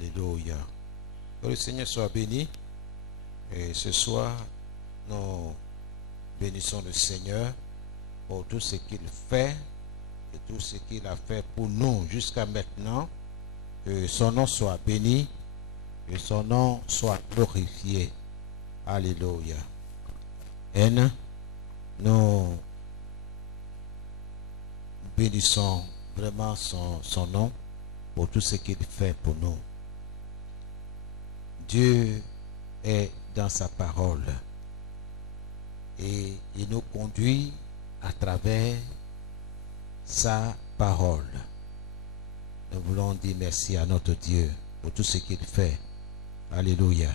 Alléluia. Que le Seigneur soit béni. Et ce soir, nous bénissons le Seigneur pour tout ce qu'il fait et tout ce qu'il a fait pour nous jusqu'à maintenant. Que son nom soit béni, que son nom soit glorifié. Alléluia. Et nous bénissons vraiment son nom pour tout ce qu'il fait pour nous. Dieu est dans sa parole et il nous conduit à travers sa parole. Nous voulons dire merci à notre Dieu pour tout ce qu'il fait. Alléluia.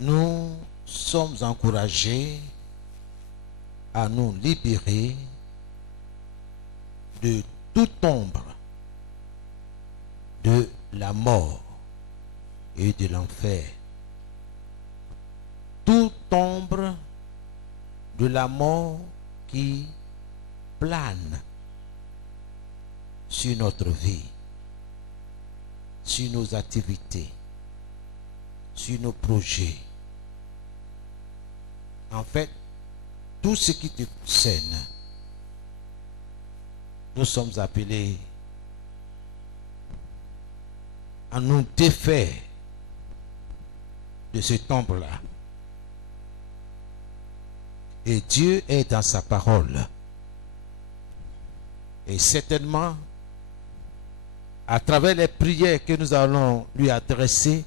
Nous sommes encouragés à nous libérer de toute ombre de la mort et de l'enfer. Toute ombre de la mort qui plane sur notre vie, sur nos activités, sur nos projets. En fait, tout ce qui te concerne, nous sommes appelés à nous défaire de cette ombre-là. Et Dieu est dans sa parole. Et certainement, à travers les prières que nous allons lui adresser,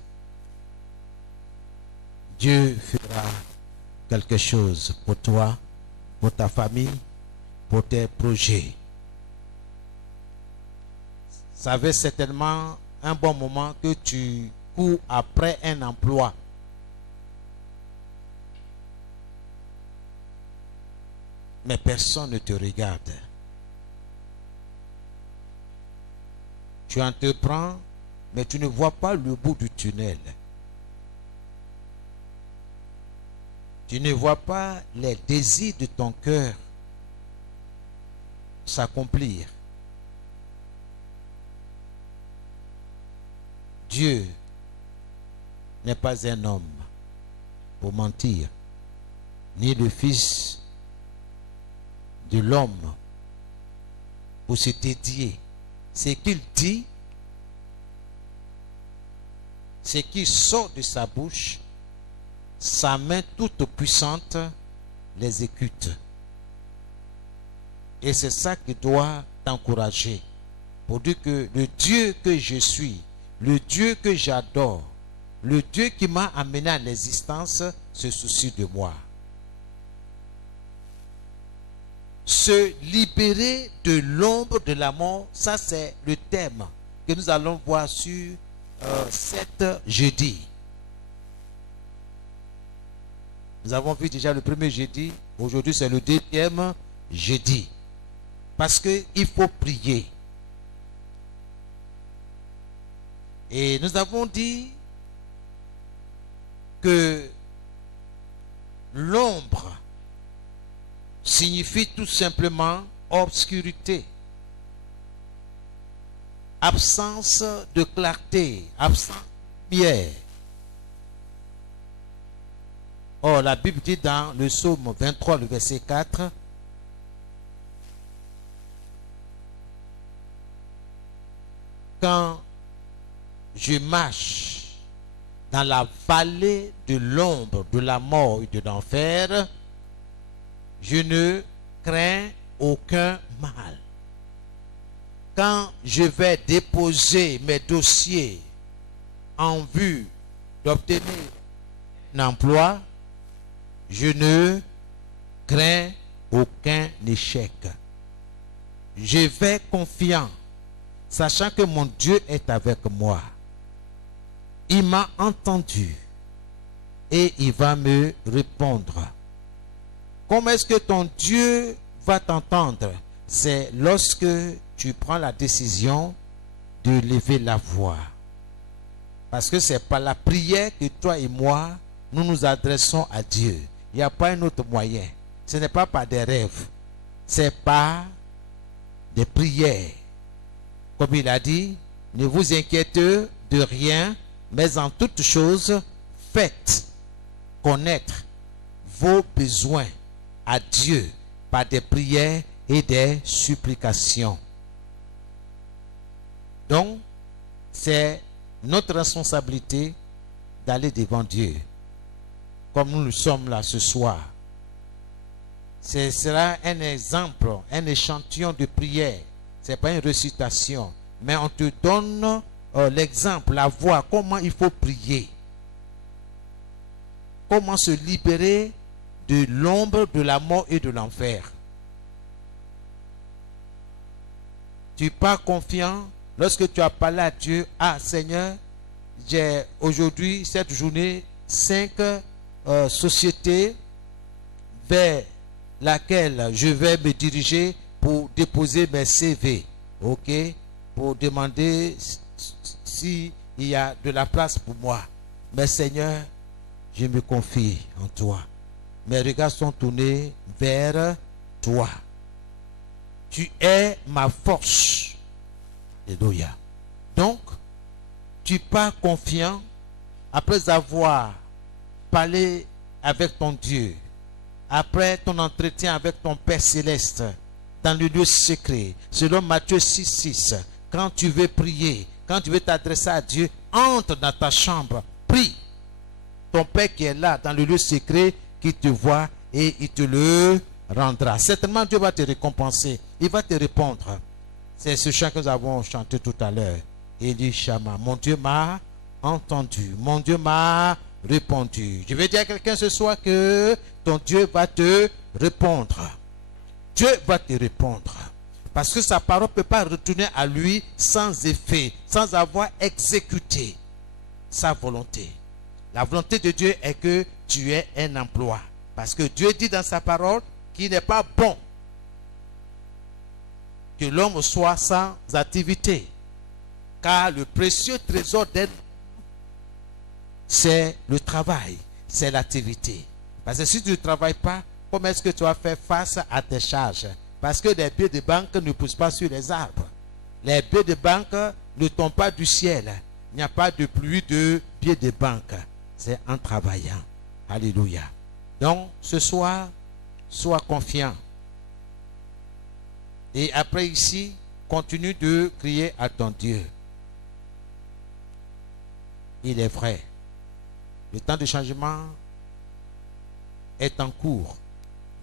Dieu fera quelque chose pour toi, pour ta famille, pour tes projets. Ça fait certainement un bon moment que tu cours après un emploi. Mais personne ne te regarde. Tu entreprends, mais tu ne vois pas le bout du tunnel. Tu ne vois pas les désirs de ton cœur s'accomplir. Dieu n'est pas un homme pour mentir, ni le Fils de l'homme pour se dédier. Ce qu'il dit, ce qui sort de sa bouche, sa main toute puissante l'exécute. Et c'est ça qui doit t'encourager pour dire que le Dieu que je suis, le Dieu que j'adore, le Dieu qui m'a amené à l'existence se soucie de moi. Se libérer de l'ombre de la mort, ça c'est le thème que nous allons voir sur cet jeudi. Nous avons vu déjà le premier jeudi, aujourd'hui c'est le deuxième jeudi. Parce qu'il faut prier. Et nous avons dit que l'ombre signifie tout simplement obscurité, absence de clarté, absence de lumière. Or, la Bible dit dans le psaume 23, le verset 4, quand je marche dans la vallée de l'ombre de la mort et de l'enfer, je ne crains aucun mal. Quand je vais déposer mes dossiers en vue d'obtenir un emploi, je ne crains aucun échec. Je vais confiant, sachant que mon Dieu est avec moi. Il m'a entendu et il va me répondre. Comment est-ce que ton Dieu va t'entendre? C'est lorsque tu prends la décision de lever la voix. Parce que c'est par la prière que toi et moi, nous nous adressons à Dieu. Il n'y a pas un autre moyen. Ce n'est pas par des rêves. C'est par des prières. Comme il a dit, ne vous inquiétez de rien, mais en toutes choses, faites connaître vos besoins à Dieu par des prières et des supplications. Donc, c'est notre responsabilité d'aller devant Dieu. Comme nous le sommes là ce soir. Ce sera un exemple, un échantillon de prière. Ce n'est pas une récitation. Mais on te donne l'exemple, la voie, comment il faut prier. Comment se libérer de l'ombre, de la mort et de l'enfer. Tu pars confiant lorsque tu as parlé à Dieu. Ah Seigneur, j'ai aujourd'hui, cette journée, 5 sociétés vers laquelle je vais me diriger pour déposer mes CV. Ok? Pour demander s'il y a de la place pour moi. Mais Seigneur, je me confie en toi. Mes regards sont tournés vers toi. Tu es ma force. Alléluia. Donc, tu pars confiant après avoir parlé avec ton Dieu, après ton entretien avec ton Père Céleste, dans le lieu secret, selon Matthieu 6,6. Quand tu veux prier, quand tu veux t'adresser à Dieu, entre dans ta chambre, prie. Ton Père qui est là, dans le lieu secret, qui te voit et il te le rendra. Certainement, Dieu va te récompenser. Il va te répondre. C'est ce chant que nous avons chanté tout à l'heure. Eli Shama. Mon Dieu m'a entendu. Mon Dieu m'a répondu. Je vais dire à quelqu'un ce soir que ton Dieu va te répondre. Dieu va te répondre. Parce que sa parole ne peut pas retourner à lui sans effet, sans avoir exécuté sa volonté. La volonté de Dieu est que tu aies un emploi. Parce que Dieu dit dans sa parole qu'il n'est pas bon que l'homme soit sans activité. Car le précieux trésor d'être, c'est le travail, c'est l'activité. Parce que si tu ne travailles pas, comment est-ce que tu vas faire face à tes charges? Parce que les billets de banque ne poussent pas sur les arbres. Les billets de banque ne tombent pas du ciel. Il n'y a pas de pluie de billets de banque. C'est en travaillant. Alléluia. Donc, ce soir, sois confiant. Et après ici, continue de crier à ton Dieu. Il est vrai. Le temps de changement est en cours.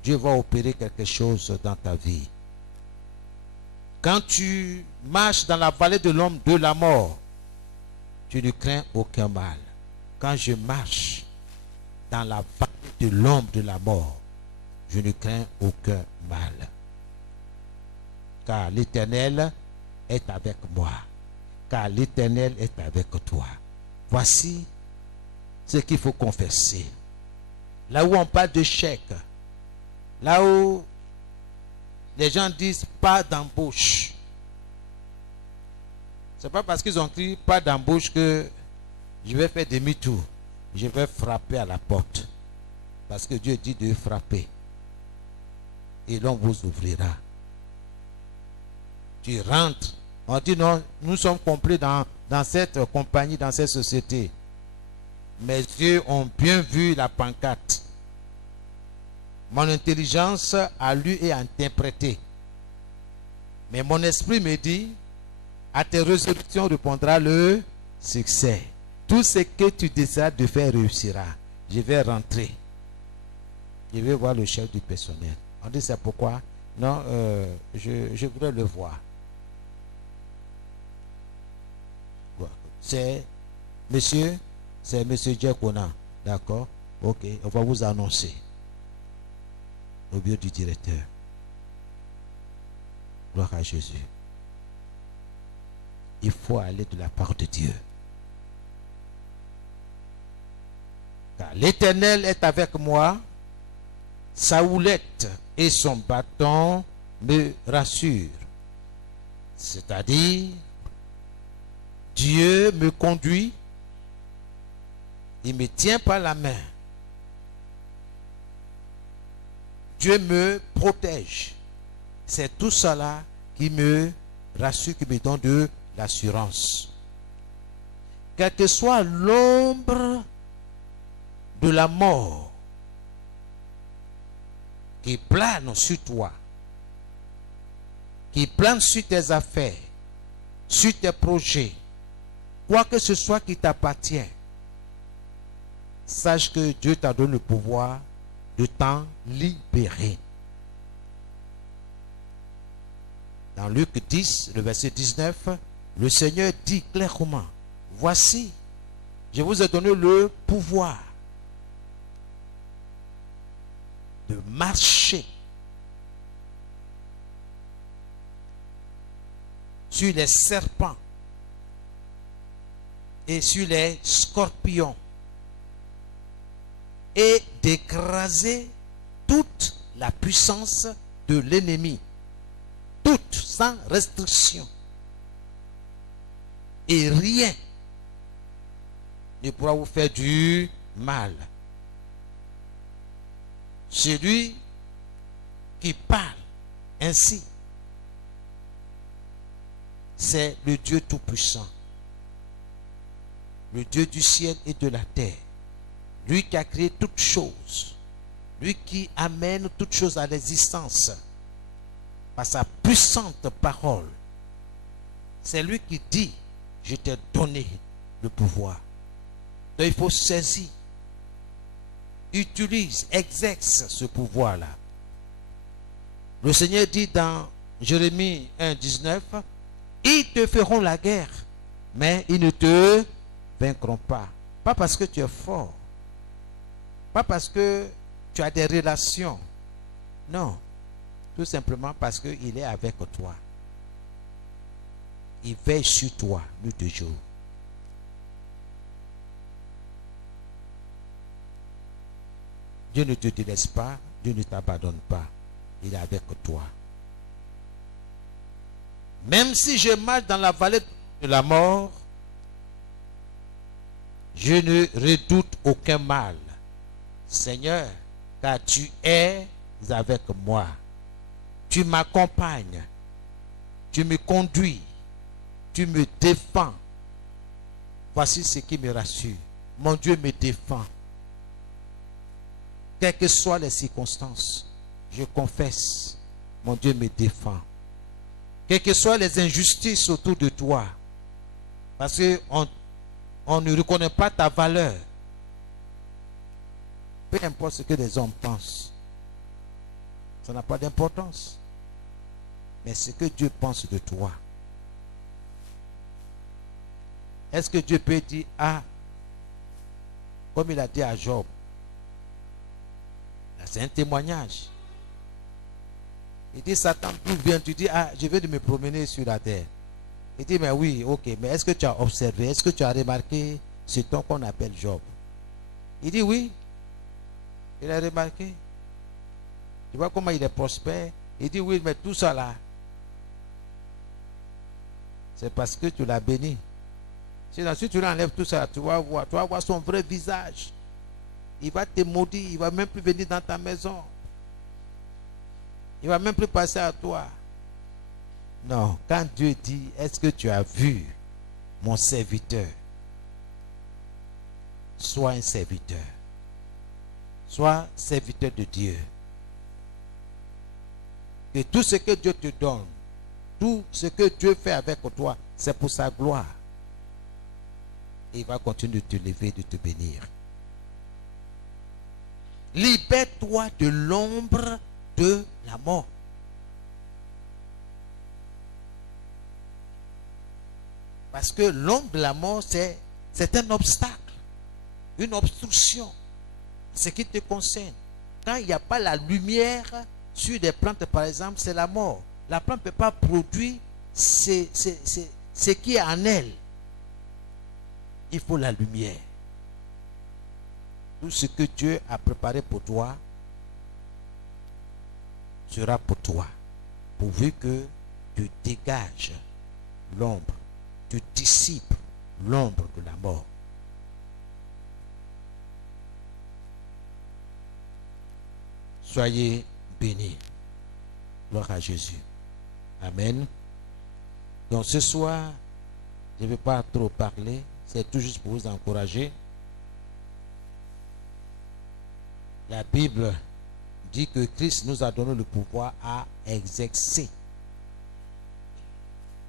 Dieu va opérer quelque chose dans ta vie. Quand tu marches dans la vallée de l'homme de la mort, tu ne crains aucun mal. Quand je marche dans la vallée de l'homme de la mort, je ne crains aucun mal. Car l'Éternel est avec moi. Car l'Éternel est avec toi. Voici ce qu'il faut confesser. Là où on parle de chèque, là où les gens disent pas d'embauche, c'est pas parce qu'ils ont dit pas d'embauche que je vais faire demi-tour. Je vais frapper à la porte. Parce que Dieu dit de frapper. Et l'on vous ouvrira. Tu rentres. On dit non, nous sommes complets dans cette compagnie, dans cette société. Mes yeux ont bien vu la pancarte. Mon intelligence a lu et interprété. Mais mon esprit me dit, à tes résolutions répondra le succès. Tout ce que tu décides de faire réussira. Je vais rentrer. Je vais voir le chef du personnel. On dit c'est pourquoi? Non, je voudrais le voir. C'est monsieur Djekona. D'accord? Ok, on va vous annoncer au bureau du directeur. Gloire à Jésus. Il faut aller de la part de Dieu. Car l'Éternel est avec moi, sa houlette et son bâton me rassurent. C'est-à-dire, Dieu me conduit, il me tient par la main. Dieu me protège. C'est tout cela qui me rassure, qui me donne de l'assurance. Quelle que soit l'ombre de la mort qui plane sur toi, qui plane sur tes affaires, sur tes projets, quoi que ce soit qui t'appartient, sache que Dieu t'a donné le pouvoir de t'en libérer. Dans Luc 10, le verset 19, le Seigneur dit clairement, voici, je vous ai donné le pouvoir de marcher sur les serpents et sur les scorpions et d'écraser toute la puissance de l'ennemi, toute, sans restriction. Et rien ne pourra vous faire du mal. Celui qui parle ainsi, c'est le Dieu Tout-Puissant, le Dieu du ciel et de la terre, lui qui a créé toutes choses, lui qui amène toutes choses à l'existence par sa puissante parole. C'est lui qui dit, je t'ai donné le pouvoir. Donc il faut saisir, utilise, exerce ce pouvoir-là. Le Seigneur dit dans Jérémie 1, 19, ils te feront la guerre, mais ils ne te vaincront pas. Pas parce que tu es fort, pas parce que tu as des relations. Non, tout simplement parce qu'il est avec toi. Il veille sur toi nuit et jour. Dieu ne te délaisse pas, Dieu ne t'abandonne pas. Il est avec toi. Même si je marche dans la vallée de la mort, je ne redoute aucun mal. Seigneur, car tu es avec moi. Tu m'accompagnes. Tu me conduis. Tu me défends. Voici ce qui me rassure. Mon Dieu me défend. Quelles que soient les circonstances, je confesse, mon Dieu me défend. Quelles que soient les injustices autour de toi, parce qu'on ne reconnaît pas ta valeur. Peu importe ce que les hommes pensent, ça n'a pas d'importance. Mais ce que Dieu pense de toi. Est-ce que Dieu peut dire, ah, comme il a dit à Job, c'est un témoignage. Il dit, Satan, d'où viens tu? Dis, ah, je vais de me promener sur la terre. Il dit, mais oui, ok, mais est-ce que tu as observé, est-ce que tu as remarqué ce ton qu'on appelle Job? Il dit, oui. Il a remarqué. Tu vois comment il est prospère? Il dit, oui, mais tout ça là, c'est parce que tu l'as béni. Si tu l'enlèves tout ça, tu vas voir son vrai visage. Il va te maudire, il ne va même plus venir dans ta maison. Il ne va même plus passer à toi. Non, quand Dieu dit, est-ce que tu as vu mon serviteur? Sois un serviteur. Sois serviteur de Dieu. Et tout ce que Dieu te donne, tout ce que Dieu fait avec toi, c'est pour sa gloire. Et il va continuer de te lever, de te bénir. Libère-toi de l'ombre de la mort. Parce que l'ombre de la mort, c'est un obstacle, une obstruction. Ce qui te concerne. Quand il n'y a pas la lumière sur des plantes, par exemple, c'est la mort. La plante ne peut pas produire ce qui est en elle. Il faut la lumière. Tout ce que Dieu a préparé pour toi sera pour toi. Pourvu que tu dégages l'ombre, tu dissipes l'ombre de la mort. Soyez bénis. Gloire à Jésus. Amen. Donc ce soir, je ne vais pas trop parler, c'est tout juste pour vous encourager. La Bible dit que Christ nous a donné le pouvoir à exercer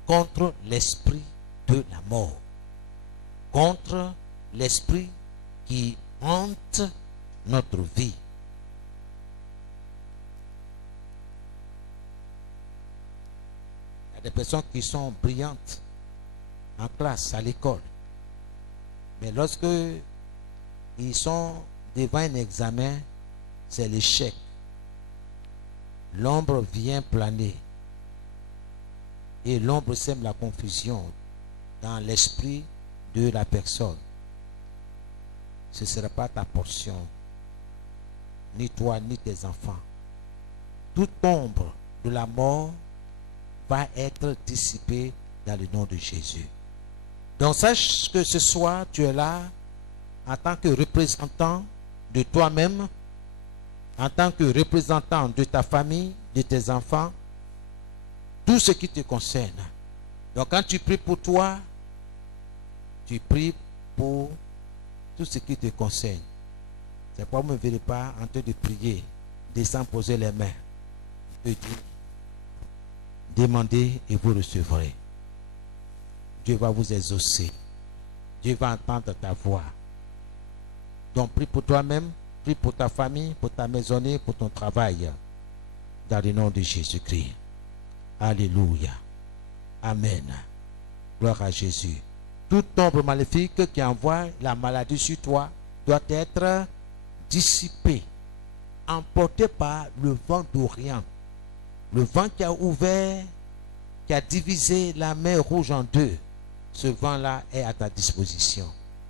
contre l'esprit de la mort, contre l'esprit qui hante notre vie. Il y a des personnes qui sont brillantes en classe, à l'école, mais lorsque ils sont devant un examen, c'est l'échec. L'ombre vient planer et l'ombre sème la confusion dans l'esprit de la personne. Ce ne sera pas ta portion, ni toi, ni tes enfants. Toute ombre de la mort va être dissipée dans le nom de Jésus. Donc sache que ce soir, tu es là en tant que représentant de toi-même, en tant que représentant de ta famille, de tes enfants, tout ce qui te concerne. Donc quand tu pries pour toi, tu pries pour tout ce qui te concerne. C'est pourquoi vous ne me verrez pas en train de prier, descendre poser les mains. Dieu dit, demandez et vous recevrez. Dieu va vous exaucer. Dieu va entendre ta voix. Donc prie pour toi-même, prie pour ta famille, pour ta maisonnée, pour ton travail. Dans le nom de Jésus-Christ. Alléluia. Amen. Gloire à Jésus. Toute ombre maléfique qui envoie la maladie sur toi doit être dissipée, emportée par le vent d'Orient. Le vent qui a ouvert, qui a divisé la mer Rouge en deux. Ce vent-là est à ta disposition.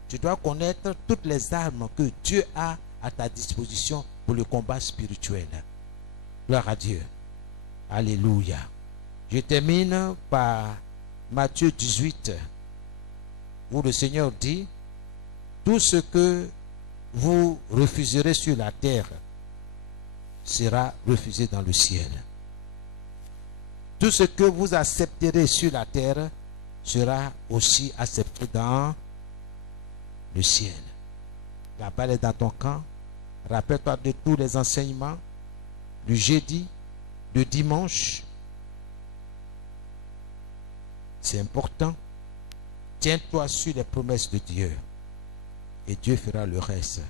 Tu dois connaître toutes les armes que Dieu a à ta disposition pour le combat spirituel. Gloire à Dieu. Alléluia. Je termine par Matthieu 18, où le Seigneur dit, tout ce que vous refuserez sur la terre sera refusé dans le ciel. Tout ce que vous accepterez sur la terre sera aussi accepté dans le ciel. La balle est dans ton camp. Rappelle-toi de tous les enseignements du jeudi, du dimanche. C'est important. Tiens-toi sur les promesses de Dieu et Dieu fera le reste.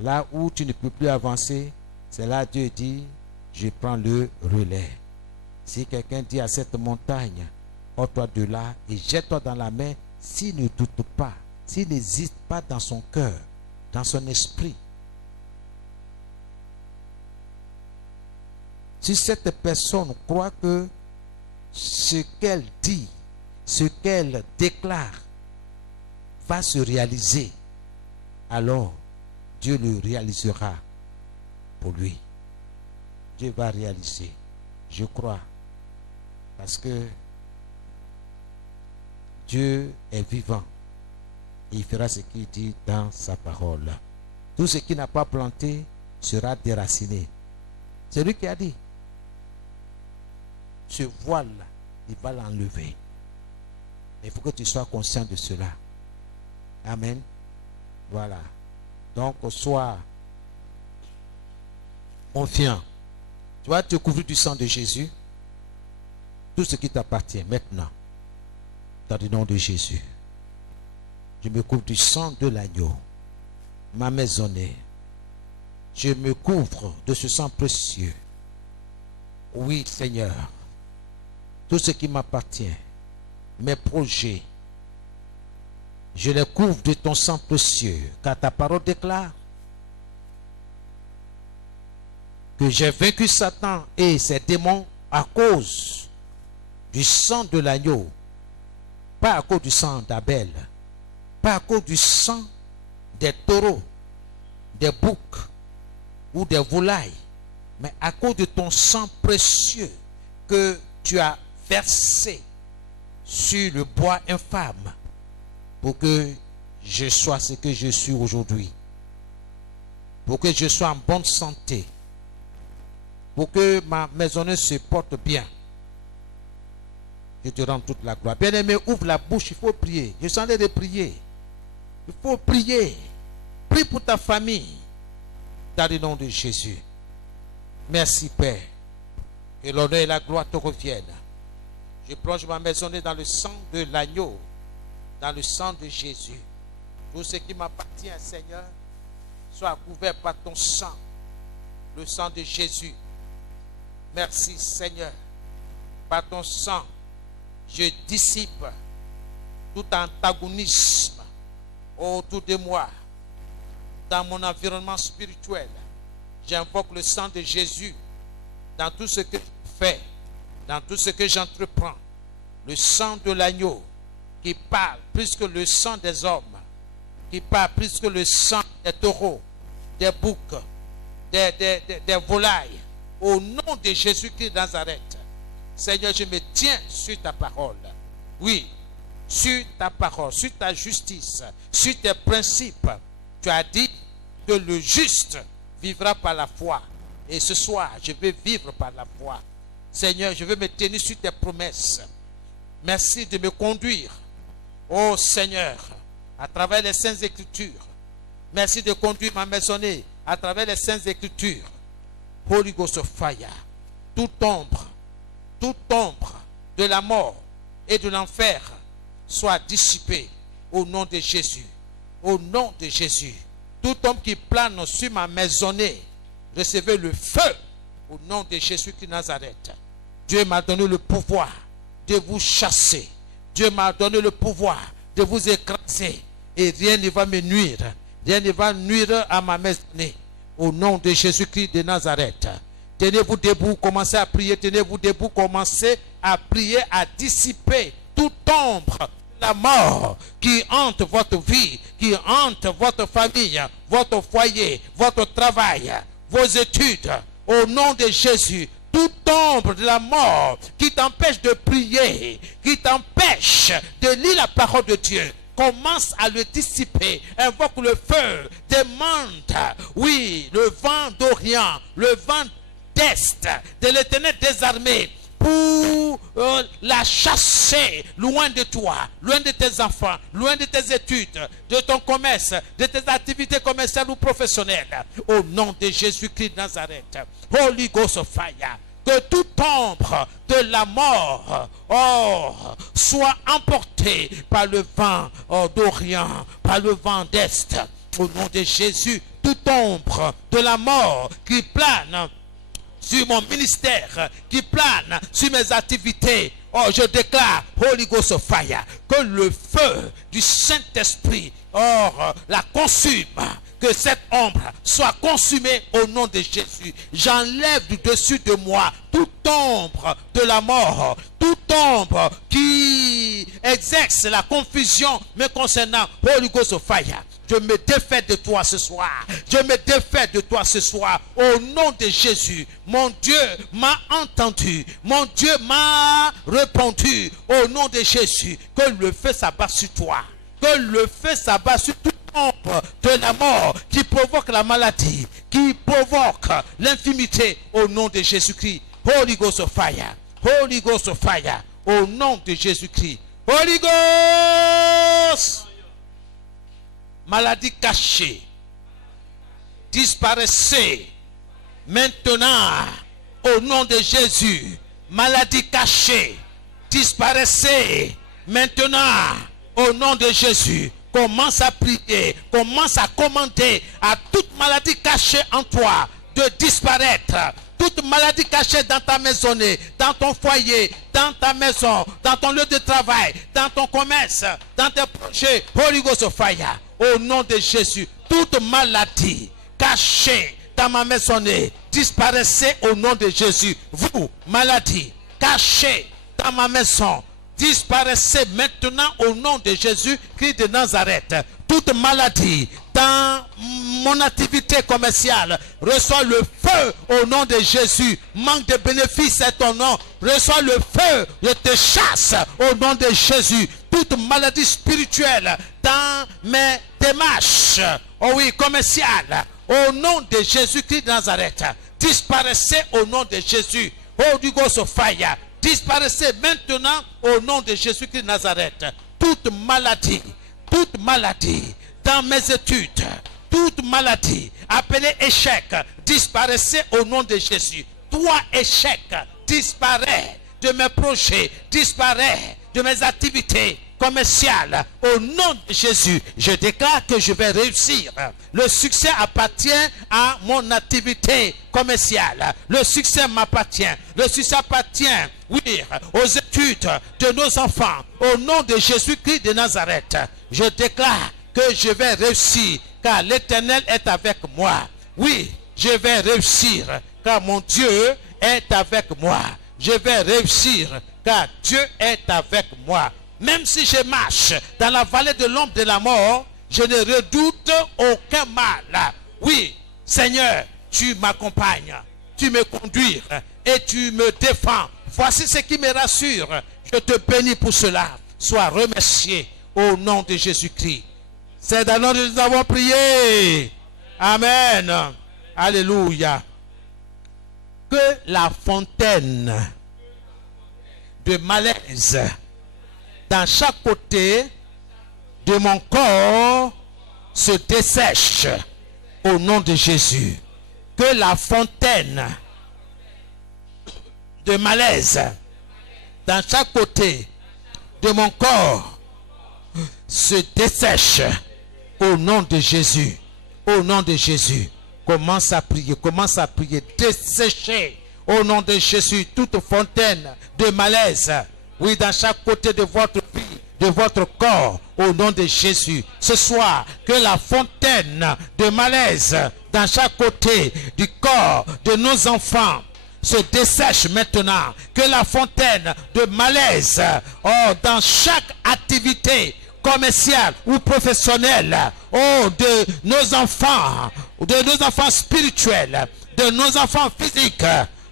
Là où tu ne peux plus avancer, c'est là Dieu dit, je prends le relais. Si quelqu'un dit à cette montagne, ôte-toi de là et jette-toi dans la mer, s'il ne doute pas, s'il n'hésite pas dans son cœur, dans son esprit. Si cette personne croit que ce qu'elle dit, ce qu'elle déclare va se réaliser, alors Dieu le réalisera pour lui. Dieu va réaliser, je crois, parce que Dieu est vivant. Et il fera ce qu'il dit dans sa parole. Tout ce qui n'a pas planté sera déraciné. C'est lui qui a dit. Ce voile-là, il va l'enlever. Il faut que tu sois conscient de cela. Amen. Voilà. Donc, sois confiant. Tu vas te couvrir du sang de Jésus. Tout ce qui t'appartient maintenant. Dans le nom de Jésus. Je me couvre du sang de l'agneau. Ma maisonnée. Je me couvre de ce sang précieux. Oui, Seigneur. Tout ce qui m'appartient, mes projets, je les couvre de ton sang précieux, car ta parole déclare que j'ai vaincu Satan et ses démons à cause du sang de l'agneau, pas à cause du sang d'Abel, pas à cause du sang des taureaux, des boucs ou des volailles, mais à cause de ton sang précieux que tu as versé sur le bois infâme pour que je sois ce que je suis aujourd'hui, pour que je sois en bonne santé, pour que ma maisonnée se porte bien, Je te rends toute la gloire. Bien-aimé, ouvre la bouche, il faut prier. Je sens de prier. Il faut prier. Prie pour ta famille. Dans le nom de Jésus. Merci, Père. Que l'honneur et la gloire te reviennent. Je plonge ma maisonnée dans le sang de l'agneau. Dans le sang de Jésus. Tout ce qui m'appartient, Seigneur, soit couvert par ton sang. Le sang de Jésus. Merci, Seigneur. Par ton sang, je dissipe tout antagonisme autour de moi. Dans mon environnement spirituel, j'invoque le sang de Jésus dans tout ce que je fais, dans tout ce que j'entreprends. Le sang de l'agneau qui parle plus que le sang des hommes, qui parle plus que le sang des taureaux, des boucs, des volailles. Au nom de Jésus-Christ de Nazareth, Seigneur, je me tiens sur ta parole. Oui, sur ta parole, sur ta justice, sur tes principes. Tu as dit que le juste vivra par la foi. Et ce soir, je vais vivre par la foi. Seigneur, je veux me tenir sur tes promesses. Merci de me conduire, oh Seigneur, à travers les Saintes Écritures. Merci de conduire ma maisonnée à travers les Saintes Écritures. Holy Ghost of fire. Toute ombre de la mort et de l'enfer soit dissipée au nom de Jésus. Au nom de Jésus. Tout homme qui plane sur ma maisonnée, recevez le feu au nom de Jésus-Christ de Nazareth. Dieu m'a donné le pouvoir de vous chasser. Dieu m'a donné le pouvoir de vous écraser. Et rien ne va me nuire. Rien ne va nuire à ma maisonnée. Au nom de Jésus-Christ de Nazareth. Tenez-vous debout, commencez à prier. Tenez-vous debout, commencez à prier, à dissiper toute ombre de la mort qui hante votre vie, qui hante votre famille, votre foyer, votre travail, vos études. Au nom de Jésus, toute ombre de la mort qui t'empêche de prier, qui t'empêche de lire la parole de Dieu, commence à le dissiper. Invoque le feu. Demande, oui, le vent d'Orient, le vent d'Est, de l'Éternel des armées, pour la chasser loin de toi, loin de tes enfants, loin de tes études, de ton commerce, de tes activités commerciales ou professionnelles. Au nom de Jésus-Christ de Nazareth. Holy Ghost of fire. Que toute ombre de la mort soit emportée par le vent d'Orient, par le vent d'Est. Au nom de Jésus, toute ombre de la mort qui plane sur mon ministère, qui plane sur mes activités. Oh, je déclare, Holy Ghost of fire, que le feu du Saint-Esprit, la consume. Que cette ombre soit consumée au nom de Jésus. J'enlève du dessus de moi toute ombre de la mort, toute ombre qui exerce la confusion me concernant. Holy Ghost of fire. Je me défais de toi ce soir. Je me défais de toi ce soir. Au nom de Jésus. Mon Dieu m'a entendu. Mon Dieu m'a répondu. Au nom de Jésus. Que le feu s'abat sur toi. Que le feu s'abat sur toute ombre de la mort qui provoque la maladie, qui provoque l'infimité. Au nom de Jésus-Christ. Holy Ghost of fire. Holy Ghost of fire. Au nom de Jésus-Christ. Holy Ghost. Maladie cachée, disparaissez maintenant au nom de Jésus. Maladie cachée, disparaissez maintenant au nom de Jésus. Commence à prier, commence à commander à toute maladie cachée en toi de disparaître. Toute maladie cachée dans ta maisonnée, dans ton foyer, dans ta maison, dans ton lieu de travail, dans ton commerce, dans tes projets. Holy Ghost of fire. Au nom de Jésus, toute maladie cachée dans ma maisonnée, disparaissez au nom de Jésus. Vous, maladie cachée dans ma maison, disparaissez maintenant au nom de Jésus Christ de Nazareth. Toute maladie dans mon activité commerciale, reçois le feu au nom de Jésus. Manque de bénéfices est ton nom. Reçois le feu, je te chasse au nom de Jésus. Toute maladie spirituelle dans mes démarches, oh oui, commerciales, au nom de Jésus Christ de Nazareth, disparaissez au nom de Jésus. Holy Ghost of fire. disparaissez maintenant au nom de Jésus-Christ de Nazareth. Toute maladie dans mes études, toute maladie appelée échec, disparaissez au nom de Jésus. Toi, échec, disparaît de mes projets, disparaît de mes activités commerciales. Au nom de Jésus, je déclare que je vais réussir. Le succès appartient à mon activité commerciale. Le succès m'appartient. Le succès appartient, oui, aux études de nos enfants. Au nom de Jésus-Christ de Nazareth, je déclare que je vais réussir, car l'Éternel est avec moi. Oui, je vais réussir, car mon Dieu est avec moi. Je vais réussir, car Dieu est avec moi. Même si je marche dans la vallée de l'ombre de la mort, je ne redoute aucun mal. Oui, Seigneur, tu m'accompagnes, tu me conduis et tu me défends. Voici ce qui me rassure. Je te bénis pour cela. Sois remercié au nom de Jésus-Christ. C'est dans le nom de nous avons prié. Amen. Alléluia. Que la fontaine de malaise dans chaque côté de mon corps se dessèche au nom de Jésus. Que la fontaine de malaise dans chaque côté de mon corps se dessèche au nom de Jésus. Au nom de Jésus. Commence à prier, dessécher au nom de Jésus toute fontaine de malaise. Oui, dans chaque côté de votre vie, de votre corps, au nom de Jésus. Ce soir, que la fontaine de malaise dans chaque côté du corps de nos enfants se dessèche maintenant. Que la fontaine de malaise dans chaque activité commerciale ou professionnelle de nos enfants spirituels, de nos enfants physiques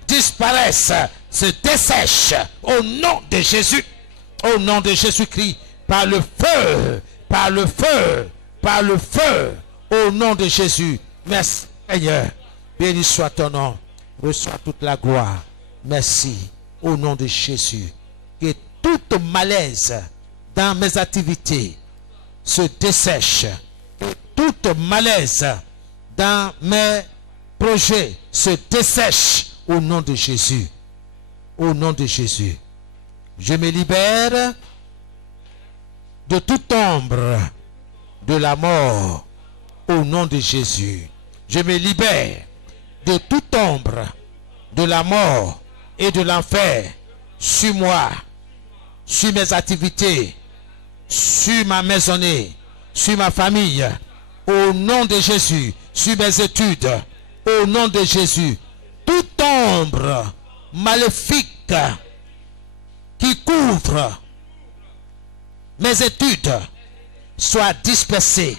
disparaissent, se dessèchent au nom de Jésus, au nom de Jésus-Christ, par le feu, par le feu, par le feu, au nom de Jésus. Merci Seigneur, béni soit ton nom, reçois toute la gloire. Merci au nom de Jésus. Que toute malaise dans mes activités se dessèche, que toute malaise dans mes projets se dessèche au nom de Jésus. Au nom de Jésus. Je me libère de toute ombre de la mort au nom de Jésus. Je me libère de toute ombre de la mort et de l'enfer sur moi, sur mes activités, sur ma maisonnée, sur ma famille, au nom de Jésus, sur mes études, au nom de Jésus. Toute ombre maléfique qui couvre mes études soit dispersée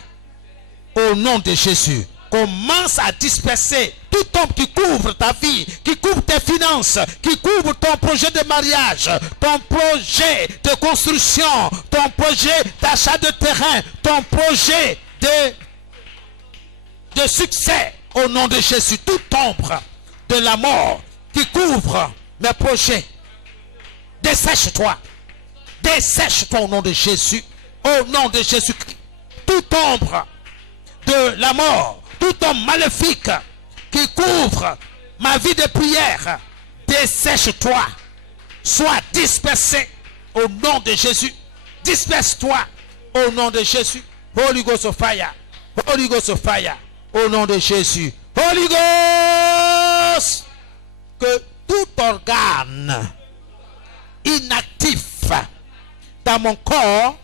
au nom de Jésus. Commence à disperser toute ombre qui couvre ta vie, qui couvre tes finances, qui couvre ton projet de mariage, ton projet de construction, ton projet d'achat de terrain, ton projet de succès au nom de Jésus. Toute ombre de la mort qui couvre mes projets, dessèche-toi. Dessèche-toi au nom de Jésus. Au nom de Jésus-Christ. Toute ombre de la mort, tout homme maléfique qui couvre ma vie de prière, dessèche-toi. Sois dispersé au nom de Jésus. Disperse-toi au nom de Jésus. Holy Ghost of fire. Holy Ghost of fire. Au nom de Jésus. Holy Ghost. Que tout organe inactif dans mon corps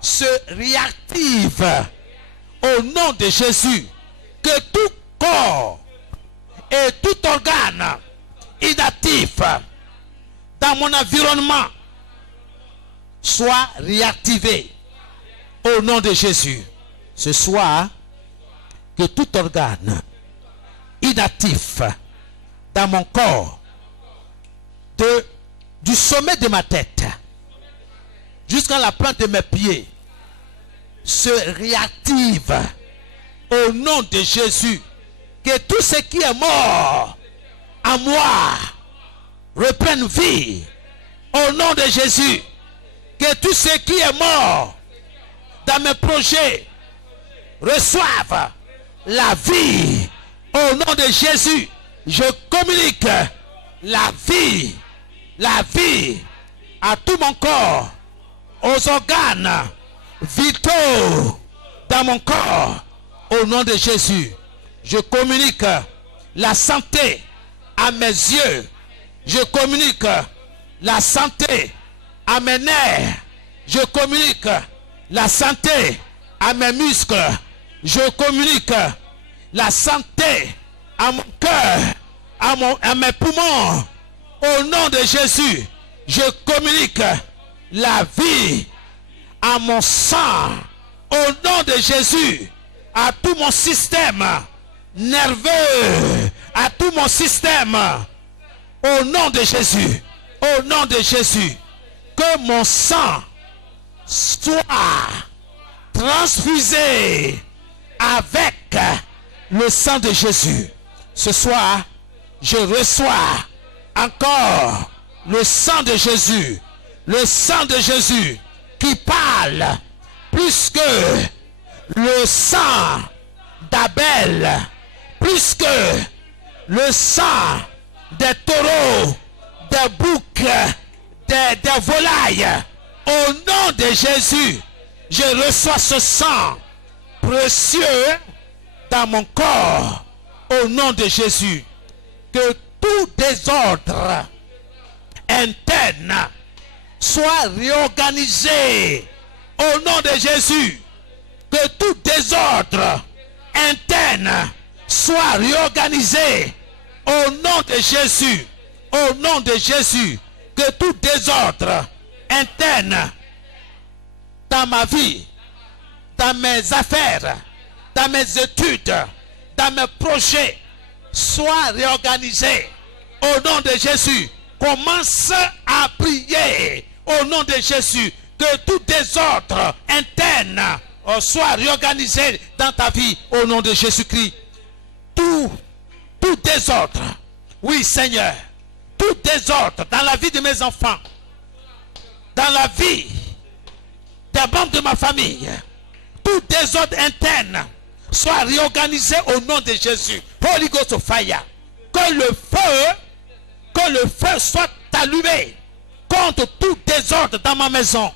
se réactive au nom de Jésus. Que tout corps et tout organe inactif dans mon environnement soit réactivé au nom de Jésus. Ce soir, que tout organe inactif dans mon corps, du sommet de ma tête jusqu'à la plante de mes pieds, se réactive au nom de Jésus. Que tout ce qui est mort en moi reprenne vie Au nom de Jésus. Que tout ce qui est mort dans mes projets reçoivent la vie. Au nom de Jésus, je communique la vie à tout mon corps, aux organes vitaux dans mon corps. Au nom de Jésus, je communique la santé à mes yeux. Je communique la santé à mes nerfs. Je communique la santé à mes muscles. Je communique la santé à mon cœur, à mes poumons. Au nom de Jésus, je communique la vie à mon sang. Au nom de Jésus, à tout mon système nerveux, à tout mon système. Au nom de Jésus, au nom de Jésus, que mon sang soit transfusé avec le sang de Jésus. Ce soir, je reçois encore le sang de Jésus. Le sang de Jésus qui parle plus que le sang d'Abel, plus que le sang des taureaux, des boucs, des volailles. Au nom de Jésus, je reçois ce sang précieux dans mon corps. Au nom de Jésus, que tout désordre interne soit réorganisé. Au nom de Jésus, que tout désordre interne soit réorganisé. Au nom de Jésus, au nom de Jésus, que tout désordre interne dans ma vie, dans mes affaires, dans mes études, dans mes projets, soit réorganisé. Au nom de Jésus, commence à prier. Au nom de Jésus, que tout désordre interne soit réorganisé dans ta vie. Au nom de Jésus-Christ. Tout désordre, oui Seigneur, tout désordre dans la vie de mes enfants, dans la vie des membres de ma famille, tout désordre interne soit réorganisé au nom de Jésus. Holy Ghost of fire. Que le feu soit allumé contre tout désordre dans ma maison,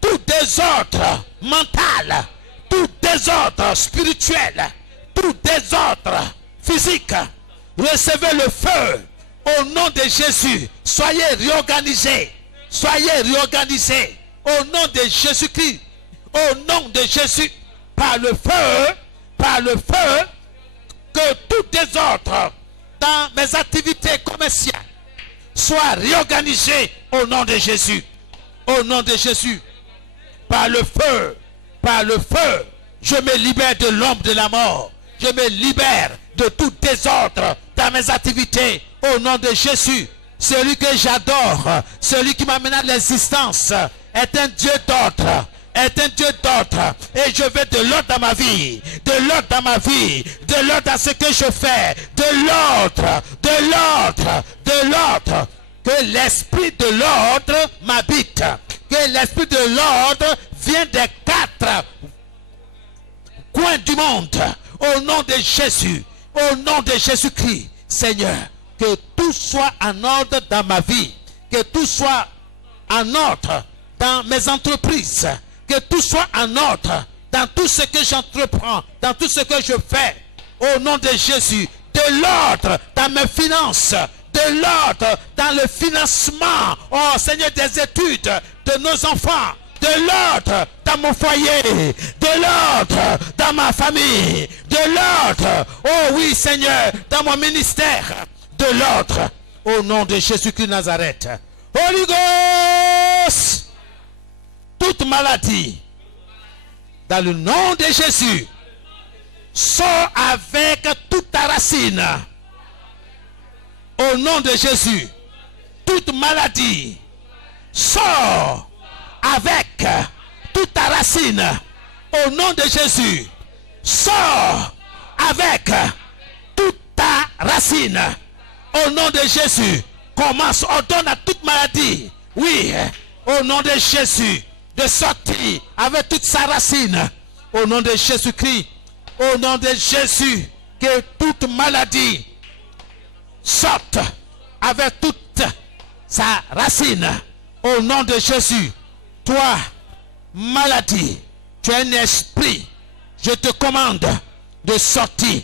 tout désordre mental, tout désordre spirituel, tout désordre physique. Recevez le feu au nom de Jésus. Soyez réorganisés. Soyez réorganisés au nom de Jésus-Christ. Au nom de Jésus, par le feu, que tout désordre dans mes activités commerciales soit réorganisé au nom de Jésus. Au nom de Jésus, par le feu, je me libère de l'ombre de la mort. Je me libère de tout désordre dans mes activités. Au nom de Jésus, celui que j'adore, celui qui m'amène à l'existence, est un Dieu d'ordre. Est un Dieu d'ordre. Et je veux de l'ordre dans ma vie. De l'ordre dans ma vie. De l'ordre dans ce que je fais. De l'ordre. De l'ordre. De l'ordre. Que l'esprit de l'ordre m'habite. Que l'esprit de l'ordre vienne des quatre coins du monde. Au nom de Jésus. Au nom de Jésus-Christ. Seigneur, que tout soit en ordre dans ma vie. Que tout soit en ordre dans mes entreprises. Que tout soit en ordre dans tout ce que j'entreprends, dans tout ce que je fais. Au nom de Jésus, de l'ordre dans mes finances, de l'ordre dans le financement, oh Seigneur, des études de nos enfants, de l'ordre dans mon foyer, de l'ordre dans ma famille, de l'ordre, oh oui Seigneur, dans mon ministère, de l'ordre, au nom de Jésus-Christ de Nazareth. Holy Ghost! Toute maladie, dans le nom de Jésus, sors avec toute ta racine. Au nom de Jésus, toute maladie, sors avec toute ta racine. Au nom de Jésus, sors avec toute ta racine. Au nom de Jésus, commence, ordonne à toute maladie oui, au nom de Jésus, de sortir avec toute sa racine, au nom de Jésus-Christ, au nom de Jésus, que toute maladie sorte avec toute sa racine, au nom de Jésus. Toi, maladie, tu es un esprit, je te commande de sortir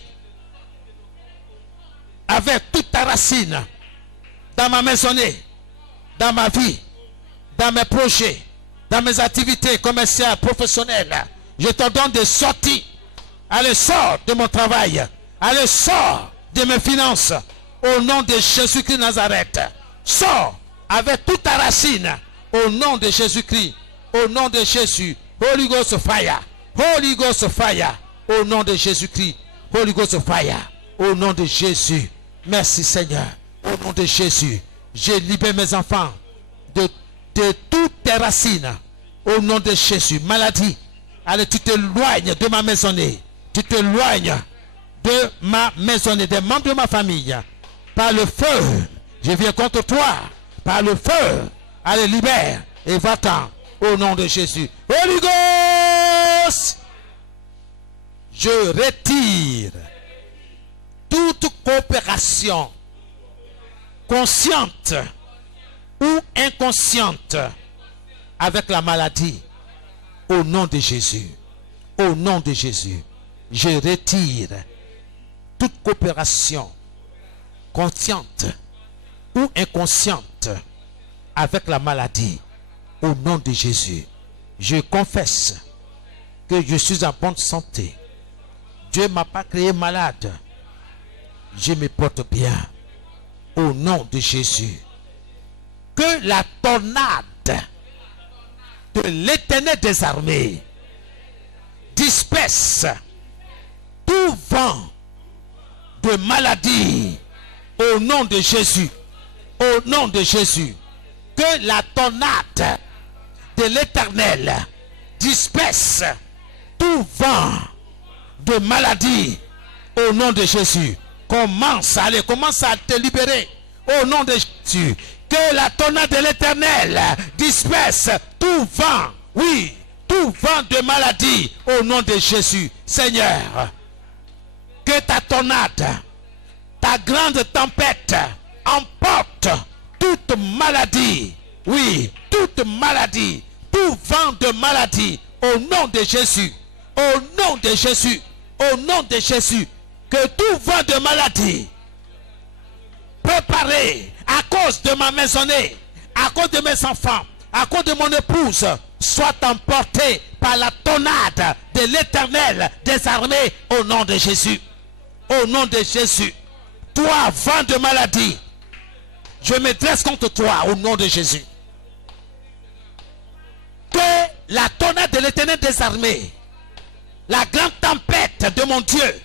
avec toute ta racine dans ma maisonnée, dans ma vie, dans mes projets, dans mes activités commerciales, professionnelles. Je te donne de sortir. Allez, sors de mon travail. Allez, sors de mes finances. Au nom de Jésus-Christ Nazareth. Sors avec toute ta racine. Au nom de Jésus-Christ. Au nom de Jésus. Holy Ghost fire. Holy Ghost fire. Au nom de Jésus-Christ. Holy Ghost fire. Au nom de Jésus. Merci Seigneur. Au nom de Jésus. Je libère mes enfants de toutes tes racines. Au nom de Jésus. Maladie. Allez, tu t'éloignes de ma maisonnée. Tu t'éloignes de ma maisonnée, des membres de ma famille. Par le feu. Je viens contre toi. Par le feu. Allez, libère. Et va-t'en. Au nom de Jésus. Holy Ghost. Je retire toute coopération consciente ou inconsciente avec la maladie. Au nom de Jésus. Au nom de Jésus. Je retire toute coopération consciente ou inconsciente avec la maladie. Au nom de Jésus. Je confesse que je suis en bonne santé. Dieu ne m'a pas créé malade. Je me porte bien. Au nom de Jésus. Que la tornade de l'Éternel des armées disperse tout vent de maladie au nom de Jésus. Au nom de Jésus. Que la tornade de l'Éternel disperse tout vent de maladie au nom de Jésus. Commence à te libérer au nom de Jésus. Que la tornade de l'Éternel disperse tout vent, oui, tout vent de maladie au nom de Jésus. Seigneur, que ta tornade, ta grande tempête emporte toute maladie, oui, toute maladie, tout vent de maladie au nom de Jésus. Au nom de Jésus. Au nom de Jésus. Que tout vent de maladie préparé à cause de ma maisonnée, à cause de mes enfants, à cause de mon épouse, soit emporté par la tornade de l'Éternel des armées au nom de Jésus. Au nom de Jésus. Toi, vent de maladie, je me dresse contre toi au nom de Jésus. Que la tornade de l'Éternel des armées, la grande tempête de mon Dieu,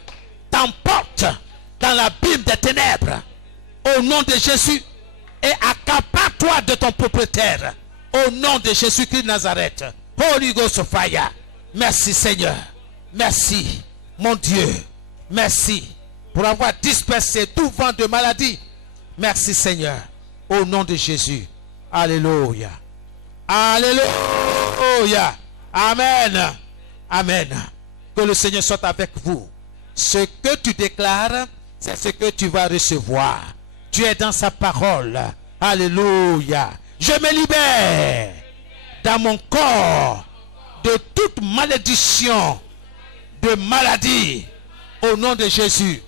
t'emporte dans l'abîme des ténèbres au nom de Jésus et accapare-toi de ton propriétaire au nom de Jésus-Christ de Nazareth. Holy Ghost fire. Merci Seigneur. Merci mon Dieu. Merci pour avoir dispersé tout vent de maladie. Merci Seigneur. Au nom de Jésus. Alléluia. Alléluia. Amen. Amen. Que le Seigneur soit avec vous. Ce que tu déclares, c'est ce que tu vas recevoir. Tu es dans sa parole. Alléluia. Je me libère dans mon corps de toute malédiction, de maladie, au nom de Jésus.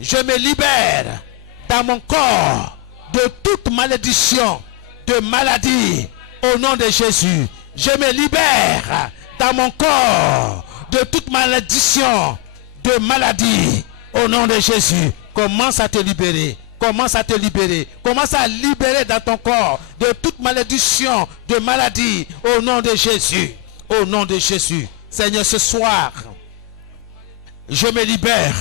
Je me libère dans mon corps de toute malédiction, de maladie, au nom de Jésus. Je me libère dans mon corps de toute malédiction, de maladie, au nom de Jésus. Commence à te libérer. Commence à te libérer. Commence à libérer dans ton corps de toute malédiction, de maladie, au nom de Jésus. Au nom de Jésus. Seigneur, ce soir, je me libère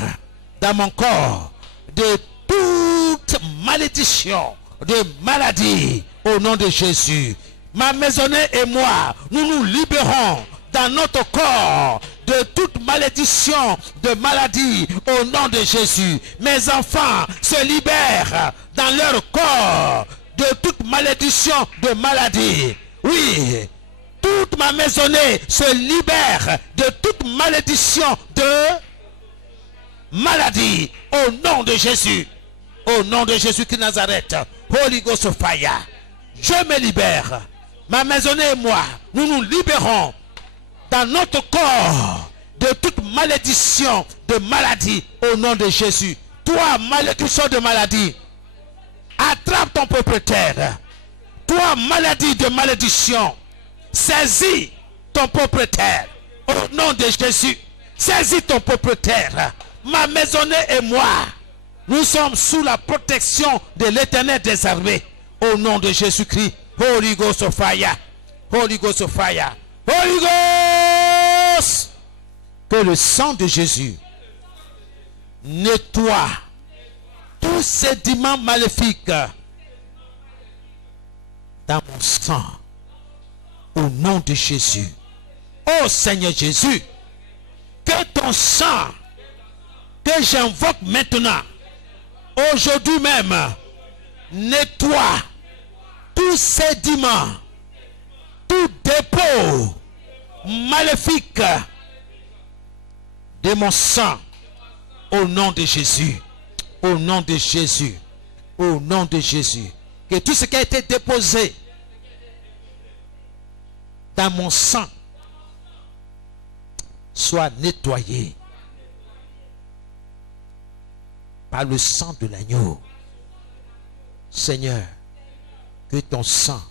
dans mon corps de toute malédiction, de maladie, au nom de Jésus. Ma maisonnée et moi, nous nous libérons dans notre corps de toute malédiction, de maladie, au nom de Jésus. Mes enfants se libèrent dans leur corps de toute malédiction de maladie. Oui, toute ma maisonnée se libère de toute malédiction de maladie. Au nom de Jésus. Au nom de Jésus-Christ de Nazareth. Holy Ghost of Fire. Je me libère. Ma maisonnée et moi, nous nous libérons dans notre corps de toute malédiction de maladie au nom de Jésus. Toi, malédiction de maladie, attrape ton propriétaire. Toi, maladie de malédiction, saisis ton propriétaire au nom de Jésus. Saisis ton propriétaire. Ma maisonnée et moi, nous sommes sous la protection de l'Éternel des armées au nom de Jésus-Christ. Holy Ghost of Fire. Holy Ghost of Fire. Holy Ghost. Que le sang de Jésus nettoie tous ces sédiments maléfiques dans mon sang au nom de Jésus. Oh Seigneur Jésus, que ton sang que j'invoque maintenant, aujourd'hui même, nettoie tout sédiment, tout dépôt maléfique de mon sang au nom de Jésus. Au nom de Jésus. Au nom de Jésus. Que tout ce qui a été déposé dans mon sang soit nettoyé par le sang de l'agneau. Seigneur, que ton sang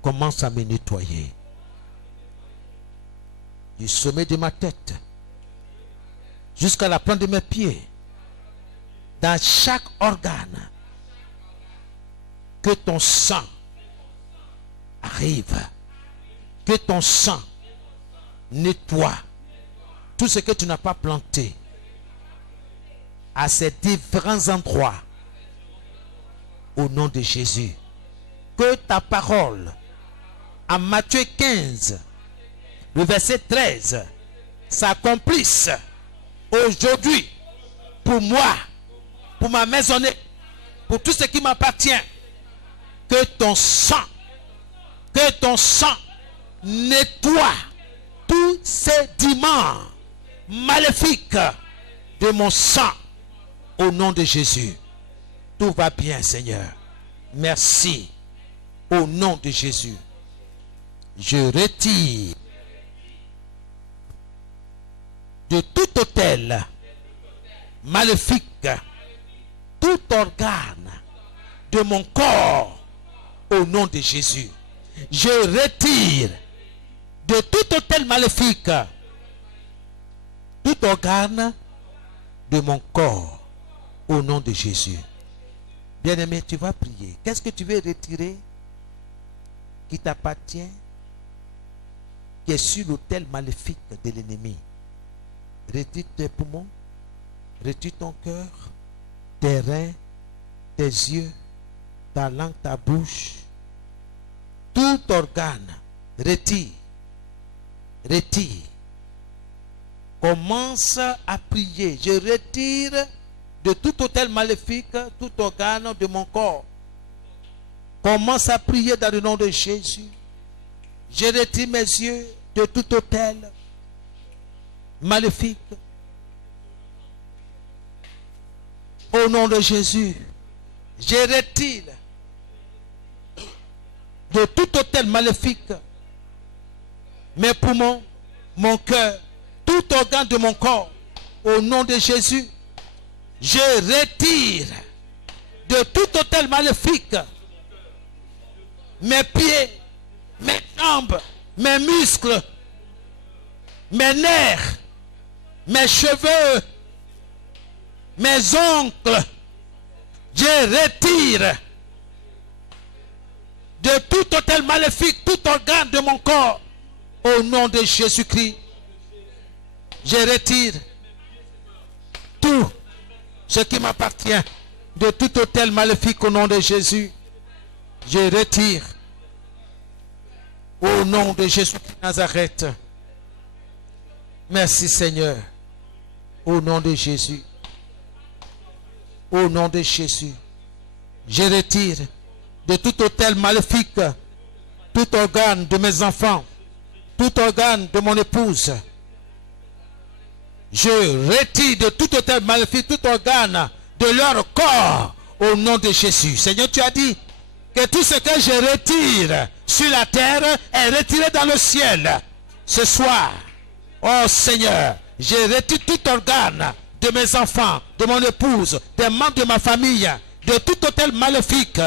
commence à me nettoyer du sommet de ma tête jusqu'à la plante de mes pieds, dans chaque organe. Que ton sang arrive, que ton sang nettoie tout ce que tu n'as pas planté à ces différents endroits au nom de Jésus. Que ta parole en Matthieu 15, le verset 13, s'accomplisse aujourd'hui pour moi, pour ma maisonnée, pour tout ce qui m'appartient. Que ton sang nettoie tous ces sédiments maléfiques de mon sang au nom de Jésus. Tout va bien, Seigneur. Merci. Au nom de Jésus, je retire de tout autel maléfique tout organe de mon corps au nom de Jésus. Je retire de tout autel maléfique tout organe de mon corps au nom de Jésus. Bien-aimé, tu vas prier. Qu'est-ce que tu veux retirer qui t'appartient, qui est sur l'autel maléfique de l'ennemi? Retire tes poumons, retire ton cœur, tes reins, tes yeux, ta langue, ta bouche, tout organe. Retire, retire. Commence à prier. Je retire de tout autel maléfique tout organe de mon corps. Commence à prier dans le nom de Jésus. Je retire mes yeux de tout autel maléfique. Au nom de Jésus, je retire de tout autel maléfique mes poumons, mon cœur, tout organe de mon corps. Au nom de Jésus, je retire de tout autel maléfique mes pieds, mes jambes, mes muscles, mes nerfs, mes cheveux, mes ongles. Je retire de tout autel maléfique, tout organe de mon corps. Au nom de Jésus-Christ, je retire tout ce qui m'appartient de tout autel maléfique au nom de Jésus. Je retire au nom de Jésus de Nazareth. Merci Seigneur. Au nom de Jésus. Au nom de Jésus. Je retire de tout autel maléfique, tout organe de mes enfants, tout organe de mon épouse. Je retire de tout autel maléfique, tout organe de leur corps au nom de Jésus. Seigneur, tu as dit que tout ce que je retire sur la terre est retiré dans le ciel. Ce soir, oh Seigneur, je retire tout organe de mes enfants, de mon épouse, des membres de ma famille, de tout autel maléfique